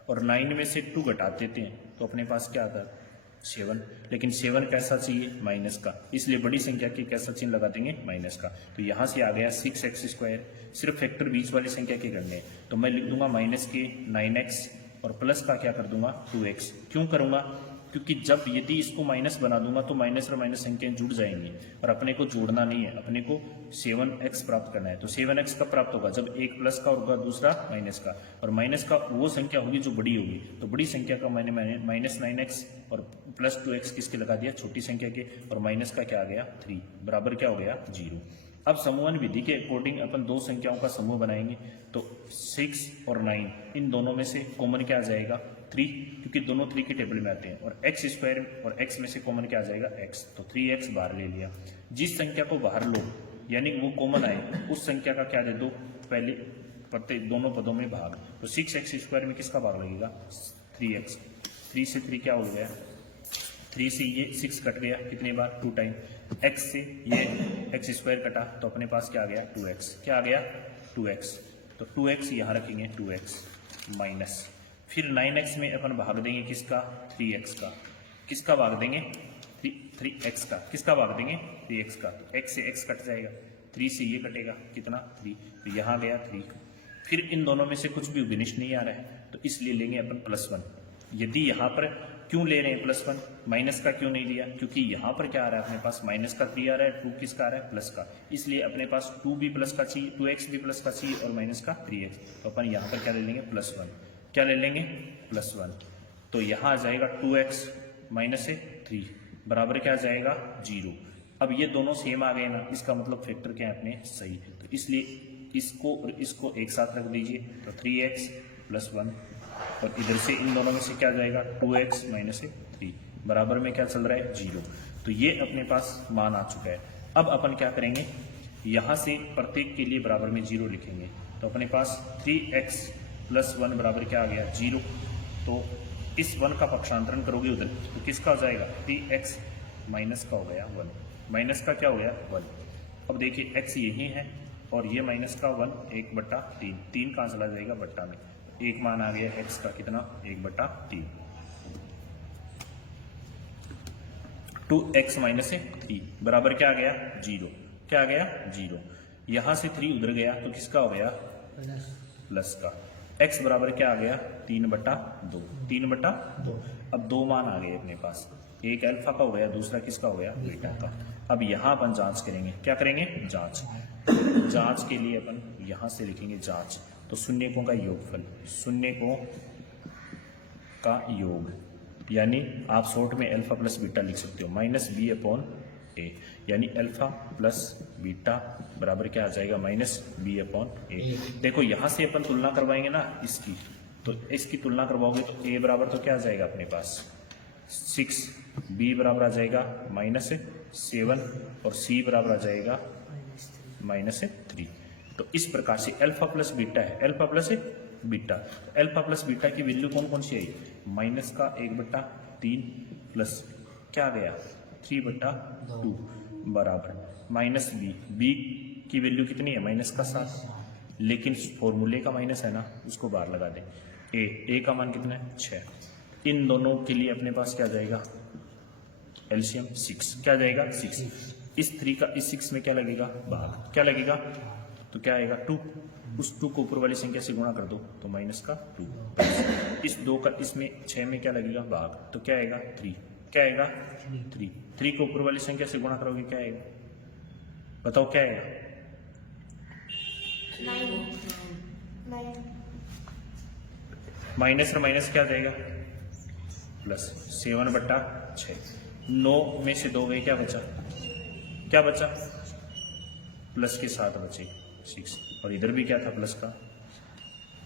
और 9 में से 2 घटा देते हैं तो अपने पास क्या आता है 7। लेकिन 7 कैसा चाहिए माइनस का, इसलिए बड़ी संख्या की कैसा चिन्ह लगा देंगे माइनस का। तो यहाँ से आ गया 6x², सिर्फ फैक्टर बीच वाली संख्या के करने, तो मैं लिख दूंगा माइनस के 9x और प्लस का क्या कर दूंगा 2x। क्यों करूंगा, क्योंकि जब यदि इसको माइनस बना दूंगा तो माइनस और माइनस संख्याएं जुड़ जाएंगी और अपने को जोड़ना नहीं है, अपने को 7x प्राप्त करना है। तो 7x कब प्राप्त होगा, जब एक प्लस का होगा दूसरा माइनस का, और माइनस का वो संख्या होगी जो बड़ी होगी। तो बड़ी संख्या का मैंने -9x और प्लस 2x किसके लगा दिया, छोटी संख्या के, और माइनस का क्या आ गया 3 बराबर क्या हो गया 0। अब समूहन विधि के अकॉर्डिंग अपन 2 संख्याओं का समूह बनाएंगे, तो 6 और 9 इन दोनों में से कॉमन क्या आ जाएगा 3, क्योंकि दोनों 3 की टेबल में आते हैं, और x² और x में से कॉमन क्या आ जाएगा x, तो 3x बाहर ले लिया। जिस संख्या को बाहर लो यानी वो कॉमन आए, उस संख्या का क्या दे दो पहले प्रत्येक दोनों पदों में भाग। तो 6x² में किसका भाग लगेगा 3x, 3 से 3 क्या हो गया 3 से ये 6 कट गया कितने बार 2 टाइम, x से ये x² कटा तो अपने पास क्या आ गया 2x, क्या आ गया 2x। तो 2x यहाँ रखेंगे 2x माइनस, फिर 9x में अपन भाग देंगे किसका 3x का, किसका भाग देंगे 3x का, किसका भाग देंगे 3x का। तो x से x कट जाएगा, 3 से ये कटेगा कितना 3, तो यहाँ गया 3। फिर इन दोनों में से कुछ भी उद्देश्य नहीं आ रहा है तो इसलिए लेंगे अपन +1। यदि यहाँ पर क्यों ले रहे हैं +1, माइनस का क्यों नहीं लिया, क्योंकि यहाँ पर क्या आ रहा है अपने पास माइनस का 3 आ रहा है, 2 किसका आ रहा है प्लस का, इसलिए अपने पास 2 भी प्लस का चाहिए, 2x भी प्लस का चाहिए और माइनस का 3x। तो अपन यहाँ पर क्या ले लेंगे +1, क्या ले लेंगे +1। तो यहाँ आ जाएगा 2x माइनस 3 बराबर क्या आ जाएगा 0। अब ये दोनों सेम आ गए ना, इसका मतलब फैक्टर क्या है अपने सही, तो इसलिए इसको और इसको एक साथ रख दीजिए, तो 3x + 1, और इधर से इन दोनों में से क्या जाएगा 2x माइनस 3 बराबर में क्या चल रहा है 0। तो ये अपने पास मान आ चुका है। अब अपन क्या करेंगे, यहाँ से प्रत्येक के लिए बराबर में 0 लिखेंगे, तो अपने पास 3x + 1 बराबर क्या आ गया 0। तो इस 1 का पक्षांतरण करोगे उधर तो किसका हो जाएगा 3x माइनस का हो गया 1, माइनस का क्या हो गया 1। अब देखिए x यही है और ये माइनस का 1 1/3, 3 कहाँ चला जाएगा बट्टा में, एक मान आ गया x का कितना 1/3, 2x माइनस 3 बराबर क्या आ गया 0, क्या आ गया 0। यहां से 3 उधर गया तो किसका हो गया प्लस का, x बराबर क्या आ गया 3/2, 3/2। अब 2 मान आ गए अपने पास, एक अल्फा का हो गया, दूसरा किसका हो गया बीटा का। अब यहां अपन जांच करेंगे, क्या करेंगे जांच। जांच के लिए अपन यहां से लिखेंगे जांच, तो शून्यकों का योगफल, शून्यकों का योग, यानी आप शॉर्ट में अल्फा प्लस बीटा लिख सकते हो, -b/a, यानी अल्फा प्लस बीटा बराबर क्या आ जाएगा -b/a। देखो यहां से अपन तुलना करवाएंगे ना इसकी, तो इसकी तुलना करवाओगे तो a बराबर तो क्या आ जाएगा अपने पास 6, b बराबर आ जाएगा -7 और c बराबर आ जाएगा -3। तो इस प्रकार से अल्फा प्लस बीटा है, alpha plus beta, alpha plus beta की वैल्यू कौन कौन सी आई, माइनस का 1/3 प्लस क्या आ गया 3/2 बराबर -b, b की वैल्यू कितनी है माइनस का 7, लेकिन फॉर्मूले का माइनस है ना उसको बाहर लगा दें। a का मान कितना है 6, इन दोनों के लिए अपने पास क्या जाएगा एलसीएम 6, क्या जाएगा 6। इस 3 का इस 6 में क्या लगेगा भाग, क्या लगेगा तो क्या आएगा 2, उस 2 को ऊपर वाली संख्या से गुणा कर दो तो माइनस का 2, इस 2 का इसमें 6 में क्या लगेगा भाग, तो क्या आएगा 3, क्या आएगा 3 को ऊपर वाली संख्या से गुणा करोगे क्या आएगा, बताओ क्या आएगा 9। माइनस और माइनस क्या जाएगा प्लस, 7/6, 9 में से 2 गए, क्या बचा, क्या बचा प्लस के 7 बचे 6, और इधर भी क्या था प्लस का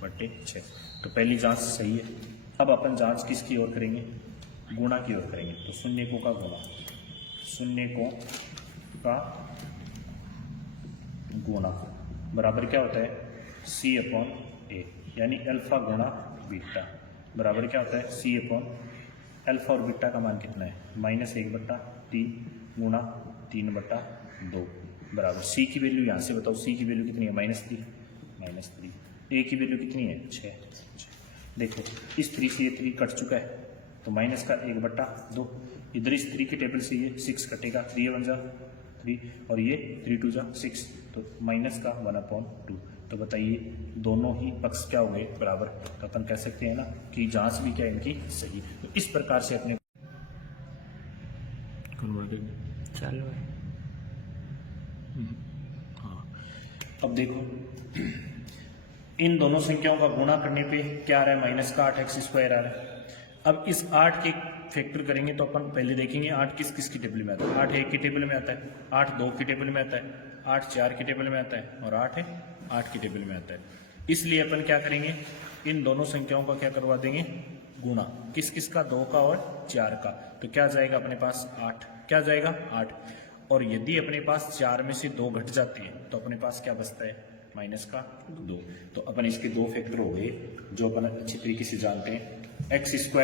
बट्टे 6। तो पहली जांच सही है। अब अपन जांच किसकी ओर करेंगे, गुणा की ओर करेंगे, तो शून्यकों का गुणा, शून्यकों का गुणा बराबर क्या होता है c/a, यानी अल्फा गुणा बीटा बराबर क्या होता है c/, अल्फा और बीटा का मान कितना है -1/3 गुणा 3/2 बराबर c की वैल्यू यहाँ से बताओ, c की वैल्यू कितनी है -3, a की वैल्यू कितनी है 6। देखो इस 3 से ये 3 कट चुका है तो माइनस का 1/2, इधर इस 3 के टेबल से ये 6 कटेगा, 3 × 3 और ये 3 × 6, तो माइनस का 1/2। तो बताइए दोनों ही पक्ष क्या होंगे बराबर, तो अपन कह सकते हैं ना कि जांच भी क्या है इनकी सही। तो इस प्रकार से अपने चालू है। हाँ, अब देखो इन दोनों संख्याओं का गुणा करने पे क्या आ रहा है -8x² आ रहा है। अब इस 8 के फैक्टर करेंगे तो अपन पहले देखेंगे 8 किस किस की टेबल में आता है। 8 1 की टेबल में आता है, 8 2 की टेबल में आता है, 8 4 की टेबल में आता है और 8 की टेबल में आता है। इसलिए अपन क्या करेंगे, इन दोनों संख्याओं का क्या करवा देंगे गुणा, किस किस का 2 का और 4 का, तो क्या जाएगा अपने पास 8, क्या जाएगा 8। और यदि अपने पास 4 में से 2 घट जाती है तो अपने पास क्या बचता है -2। तो अपन इसके 2 फैक्टर हो गए जो अपन अच्छी तरीके से जानते हैं, x²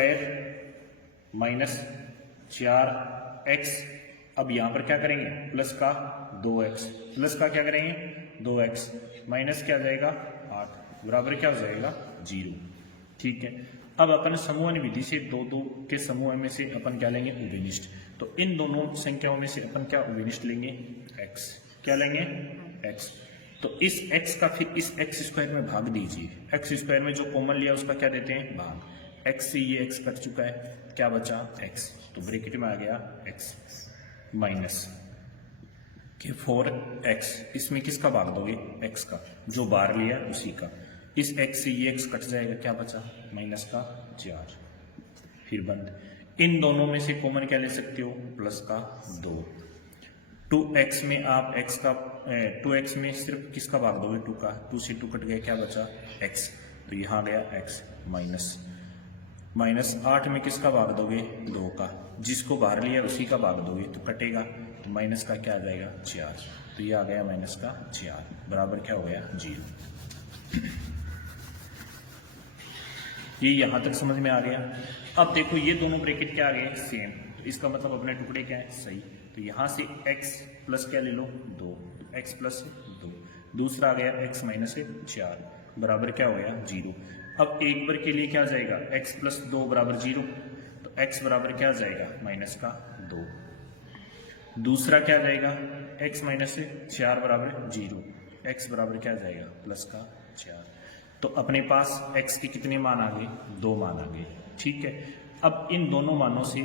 -4x। अब यहां पर क्या करेंगे प्लस का 2x, प्लस का क्या करेंगे 2x, माइनस क्या जाएगा 8 बराबर क्या हो जाएगा 0। ठीक है, अब अपन समूहन विधि से 2 के समूह में से अपन क्या लेंगे उभयनिष्ठ। तो इन दोनों संख्याओं में से अपन क्या उभयनिष्ठ लेंगे x, क्या लेंगे x। तो इस x का फिर इस x² में भाग दीजिए, x² में जो कॉमन लिया उसका क्या देते हैं भाग, x से ये x कट चुका है, क्या बचा x, तो ब्रैकेट में आ गया x माइनस के 4x, इसमें किसका भाग दोगे x का, जो बाहर लिया उसी का, इस x से ये x कट जाएगा, क्या बचा -4, फिर बंद। इन दोनों में से कॉमन क्या ले सकते हो प्लस का 2, 2x में आप x का 2x में सिर्फ किसका भाग दोगे 2 का, 2 से 2 कट गया, क्या बचा x, तो यहाँ गया x -8 में किसका भाग दोगे 2 का, जिसको बाहर लिया उसी का भाग दोगे तो कटेगा, तो माइनस का क्या आ जाएगा 4, तो ये आ गया -4 बराबर क्या हो गया 0। ये यहां तक समझ में आ गया। अब देखो ये दोनों ब्रैकेट क्या आ गए सेम, इसका मतलब अपने टुकड़े क्या है, सही। तो यहाँ से x प्लस क्या ले लो, 2, x प्लस 2। दूसरा आ गया x माइनस 4 बराबर क्या हो गया, 0। अब एक बार के लिए क्या आ जाएगा, x प्लस 2 बराबर 0, तो x बराबर क्या आ जाएगा, माइनस का 2। दूसरा क्या आ जाएगा, x माइनस 4 बराबर 0, x बराबर क्या आ जाएगा, प्लस का 4। तो अपने पास x के कितने मान आ गए, 2 मान आ गए, ठीक है। अब इन दोनों मानों से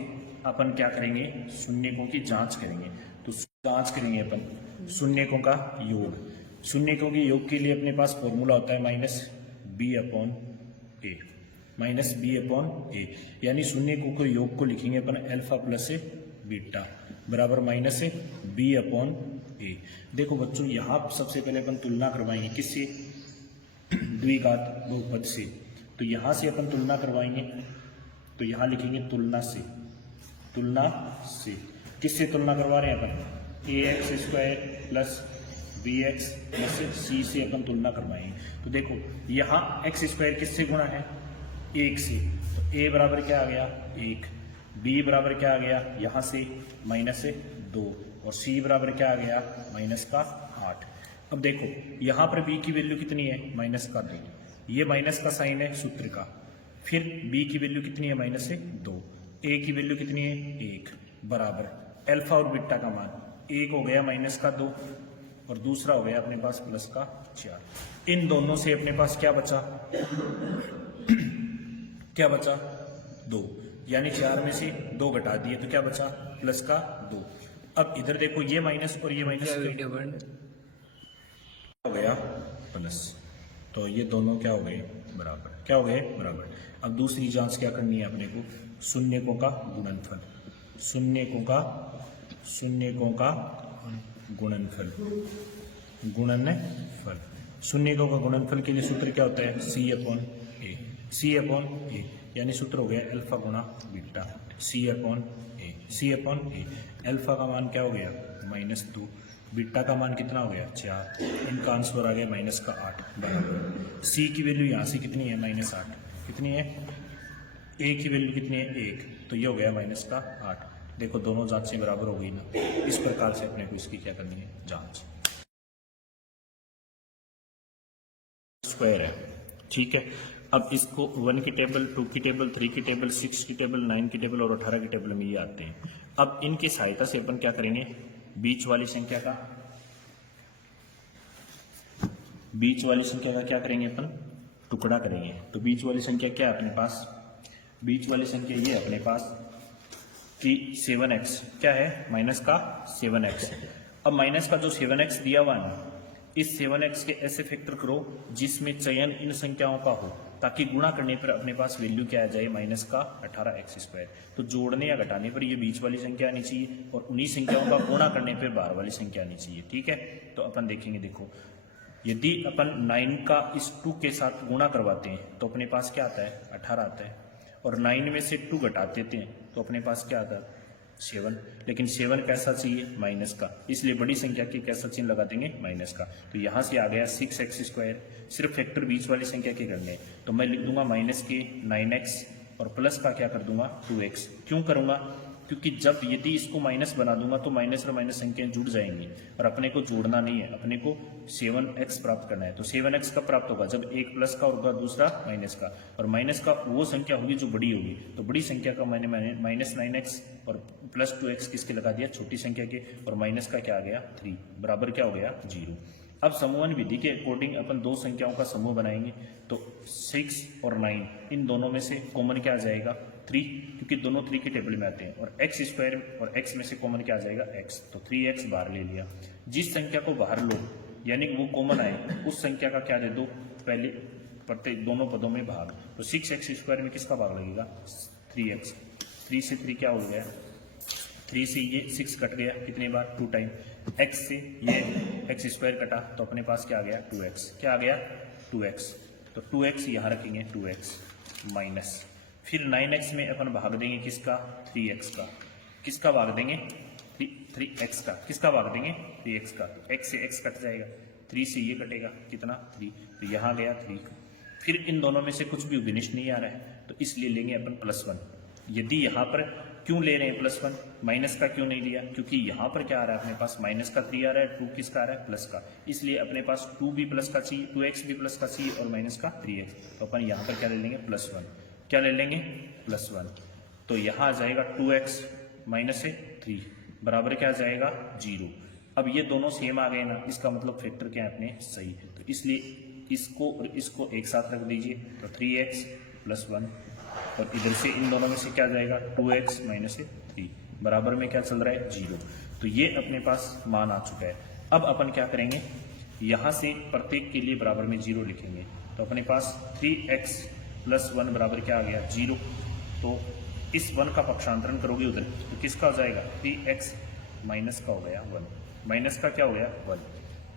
अपन क्या करेंगे, शून्यकों की जांच करेंगे। तो जांच करेंगे अपन शून्यकों का योग। शून्यकों के योग के लिए अपने पास फॉर्मूला होता है माइनस बी अपॉन ए, माइनस बी अपॉन ए, यानी शून्यकों के योग को लिखेंगे अपन अल्फा प्लस बीटा बराबर माइनस बी अपॉन ए। देखो बच्चों, यहाँ सबसे पहले अपन तुलना करवाएंगे किससे, द्विघात बहुपद से। तो यहाँ से अपन तुलना करवाएंगे, तो यहाँ लिखेंगे तुलना से, तुलना से। किससे तुलना करवा रहे हैं अपन, a x square plus b x plus c से अपन तुलना करवाएंगे। तो देखो यहाँ एक्स स्क्वायर किससे गुणा है, 1 से, तो ए बराबर क्या आ गया, 1, बी बराबर क्या आ गया, यहाँ से माइनस 2, और सी बराबर क्या आ गया, माइनस का 8। अब देखो यहाँ पर b की वैल्यू कितनी है, माइनस का 2, ये माइनस का साइन है सूत्र का। फिर b की वैल्यू कितनी है, माइनस 2, a की वैल्यू कितनी है, 1 बराबर अल्फा और बीटा का मान, एक हो गया माइनस का 2 और दूसरा हो गया अपने पास प्लस का 4। इन दोनों से अपने पास क्या बचा क्या बचा, 2, यानी 4 में से 2 घटा दिए तो क्या बचा, प्लस का 2। अब इधर देखो ये माइनस और ये माइनस हो गया प्लस, तो ये दोनों क्या हो गए, बराबर, क्या हो गए, बराबर। अब दूसरी जांच क्या करनी है अपने को, शून्यकों का गुणनफल, शून्यकों का गुणनफल, गुणनफल। शून्यकों का गुणनफल के लिए सूत्र क्या होता है, सी अपॉन ए, सी अपॉन ए, यानी सूत्र हो गया अल्फा गुणा बीटा, सी अपॉन ए, सी अपॉन ए। अल्फा का मान क्या हो गया, -2, बीटा का मान कितना हो गया, 4, इनका आंसर आ गया माइनस का 8 बराबर। सी की वैल्यू यहाँ से कितनी है, -8, कितनी है, ए की वैल्यू कितनी है, 1, तो ये हो गया माइनस का 8। देखो दोनों जांचें बराबर हो गई ना। इस प्रकार से अपने को इसकी क्या करनी है, जांच। स्क्वायर है, ठीक है। अब इसको 1 की टेबल, 2 की टेबल, 3 की टेबल, 6 की टेबल, 9 की टेबल और 18 की टेबल में ये आते हैं। अब इनकी सहायता से अपन क्या करेंगे, बीच वाली संख्या का क्या करेंगे अपन, टुकड़ा करेंगे। तो बीच वाली संख्या क्या है अपने पास, बीच वाली संख्या ये अपने पास कि 7x क्या है, माइनस का 7x। अब माइनस का जो 7x दिया हुआ है, इस 7x के ऐसे फैक्टर करो जिसमें चयन इन संख्याओं का हो, ताकि गुणा करने पर अपने पास वैल्यू क्या आ जाए, माइनस का 18x²। तो जोड़ने या घटाने पर ये बीच वाली संख्या आनी चाहिए और उन्हीं संख्याओं का गुणा करने पर बाहर वाली संख्या आनी चाहिए, ठीक है। तो अपन देखेंगे, देखो यदि अपन 9 का इस 2 के साथ गुणा करवाते हैं तो अपने पास क्या आता है, 18 आता है, और 9 में से 2 घटा देते हैं तो अपने पास क्या आता है, 7। लेकिन 7 कैसा चाहिए, माइनस का, इसलिए बड़ी संख्या के कैसा चिन्ह लगा देंगे, माइनस का। तो यहाँ से आ गया 6x², सिर्फ फैक्टर बीच वाली संख्या के करने, तो मैं लिख दूंगा माइनस के 9x और प्लस का क्या कर दूंगा, 2x। क्यों करूंगा, क्योंकि जब यदि इसको माइनस बना दूंगा तो माइनस और माइनस संख्याएं जुड़ जाएंगी, और अपने को जोड़ना नहीं है, अपने को 7x प्राप्त करना है। तो 7x कब प्राप्त होगा, जब एक प्लस का होगा दूसरा माइनस का, और माइनस का वो संख्या होगी जो बड़ी होगी। तो बड़ी संख्या का मैंने -9x और प्लस 2x किसके लगा दिया, छोटी संख्या के, और माइनस का क्या आ गया, 3 बराबर क्या हो गया, 0। अब समूहन विधि के अकॉर्डिंग अपन दो संख्याओं का समूह बनाएंगे, तो 6 और 9 इन दोनों में से कॉमन क्या आ जाएगा, 3, क्योंकि दोनों 3 की टेबल में आते हैं, और x² और x में से कॉमन क्या आ जाएगा, x। तो 3x बाहर ले लिया। जिस संख्या को बाहर लो यानी वो कॉमन आए, उस संख्या का क्या दे दो, पहले प्रत्येक दोनों पदों में भाग। तो 6x² में किसका भाग लगेगा, 3x। 3 से 3 क्या हो गया, 3 से ये 6 कट गया, कितनी बार, 2 टाइम। x से ये x² कटा, तो अपने पास क्या आ गया, 2x। क्या आ गया, 2x। तो 2x यहाँ रखेंगे, 2x माइनस, फिर 9x में अपन भाग देंगे किसका, 3x का। किसका भाग देंगे, 3x का। किसका भाग देंगे, 3x का। तो x से x कट जाएगा, 3 से ये कटेगा, कितना, 3। तो यहाँ गया 3। फिर इन दोनों में से कुछ भी विनिष्ट नहीं आ रहा है, तो इसलिए लेंगे अपन +1। यदि यहाँ पर क्यों ले रहे हैं +1, माइनस का क्यों नहीं लिया? क्योंकि यहाँ पर क्या आ रहा है अपने पास, माइनस का 3 आ रहा है, 2 किसका आ रहा है, प्लस का, इसलिए अपने पास 2 भी प्लस का चाहिए, 2x भी प्लस का चाहिए और माइनस का 3x। तो अपन यहाँ पर क्या ले लेंगे, +1, क्या ले लेंगे, +1। तो यहाँ आ जाएगा 2x माइनस से 3 बराबर क्या आ जाएगा, 0। अब ये दोनों सेम आ गए ना, इसका मतलब फैक्टर क्या है अपने सही है, तो इसलिए इसको और इसको एक साथ रख दीजिए, तो 3x + 1 और इधर से इन दोनों में से क्या जाएगा, 2x माइनस 3 बराबर में क्या चल रहा है, 0। तो ये अपने पास मान आ चुका है। अब अपन क्या करेंगे, यहाँ से प्रत्येक के लिए बराबर में 0 लिखेंगे, तो अपने पास 3x + 1 बराबर क्या आ गया, 0। तो इस 1 का पक्षांतरण करोगे उधर, तो किसका हो जाएगा, 3x माइनस का हो गया 1, माइनस का क्या हो गया 1।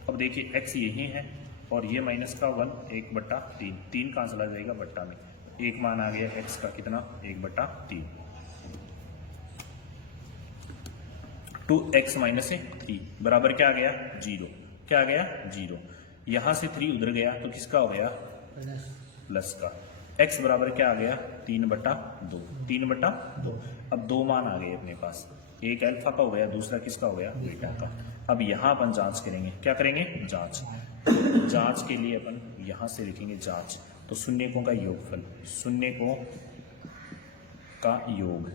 अब देखिए x यही है और ये माइनस का 1, 1/3, 3 कहाँ चला जाएगा, बट्टा में, एक मान आ गया x का कितना, 1/3। 2x माइनस 3 बराबर क्या आ गया, 0, क्या आ गया, 0। यहां से 3 उधर गया तो किसका हो गया, प्लस का। x बराबर क्या आ गया, 3/2, 3/2। अब 2 मान आ गए अपने पास, एक अल्फा का हो गया, दूसरा किसका हो गया, बीटा का। अब यहां अपन जांच करेंगे, क्या करेंगे, जांच। जांच के लिए अपन यहां से लिखेंगे जांच, तो शून्यकों का योगफल, शून्यकों का योग,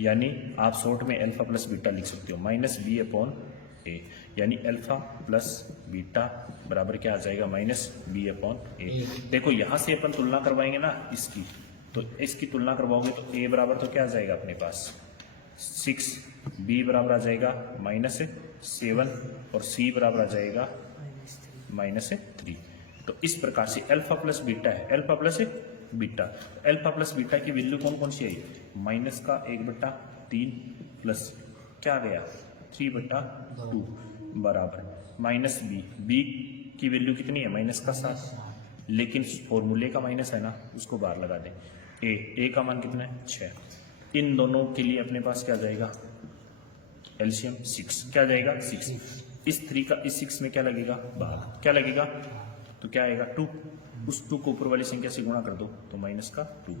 यानी आप शॉर्ट में अल्फा प्लस बीटा लिख सकते हो, -b/a, यानी अल्फा प्लस बीटा बराबर क्या आ जाएगा, -b/a। देखो यहां से अपन तुलना करवाएंगे ना इसकी, तो इसकी तुलना करवाओगे तो a बराबर तो क्या आ जाएगा अपने पास 6, b बराबर आ जाएगा -7 और c बराबर आ जाएगा -3। तो इस प्रकार से अल्फा प्लस बीटा है, alpha plus beta, alpha plus beta की वैल्यू कौन कौन सी आई, माइनस का 1/3 प्लस क्या आ गया 3/2 बराबर -b की वैल्यू कितनी है, माइनस का 7, लेकिन फॉर्मूले का माइनस है ना, उसको बाहर लगा दें। a का मान कितना है, 6। इन दोनों के लिए अपने पास क्या जाएगा, एलसीएम 6, क्या जाएगा 6। इस 3 का इस 6 में क्या लगेगा, भाग, क्या लगेगा, तो क्या आएगा 2, उस 2 को ऊपर वाली संख्या से गुणा कर दो तो माइनस का 2,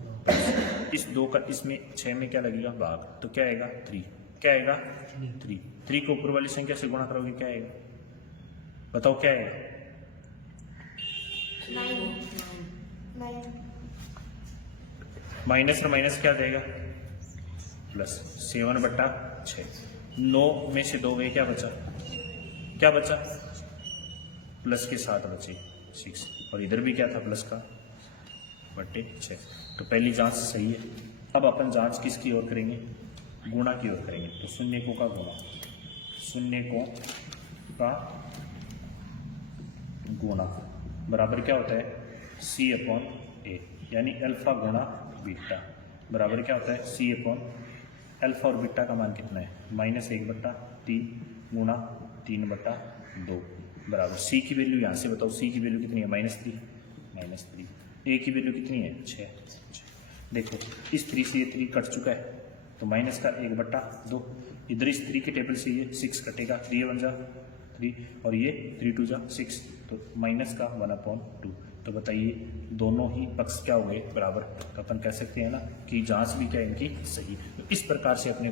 इस 2 का इसमें 6 में क्या लगेगा, भाग, तो क्या आएगा 3, क्या आएगा 3 को ऊपर वाली संख्या से गुणा करोगे क्या आएगा, बताओ क्या आएगा, 9। माइनस और माइनस क्या जाएगा, प्लस 7/6। 9 में से 2 गए, क्या बचा, क्या बचा, प्लस के 7 बचे 6, और इधर भी क्या था, प्लस का /6। तो पहली जांच सही है। अब अपन जांच किसकी ओर करेंगे, गुणा की ओर करेंगे, तो शून्यकों का गुणा, शून्यकों का गुणा बराबर क्या होता है, c/a, यानी अल्फा गुणा बीटा बराबर क्या होता है, c/, अल्फा और बीटा का मान कितना है, -1/3 गुणा 3/2 बराबर c की वैल्यू यहाँ से बताओ, c की वैल्यू कितनी है, -3, a की वैल्यू कितनी है, 6। देखो इस 3 से ये 3 कट चुका है, तो माइनस का 1/2, इधर इस 3 के टेबल से ये 6 कटेगा, 3 1 जा 3 और ये 3 2 जा 6, तो माइनस का 1/2। तो बताइए दोनों ही पक्ष क्या हो गए, बराबर। तो अपन कह सकते हैं ना कि जांच भी क्या इनकी सही। तो इस प्रकार से अपने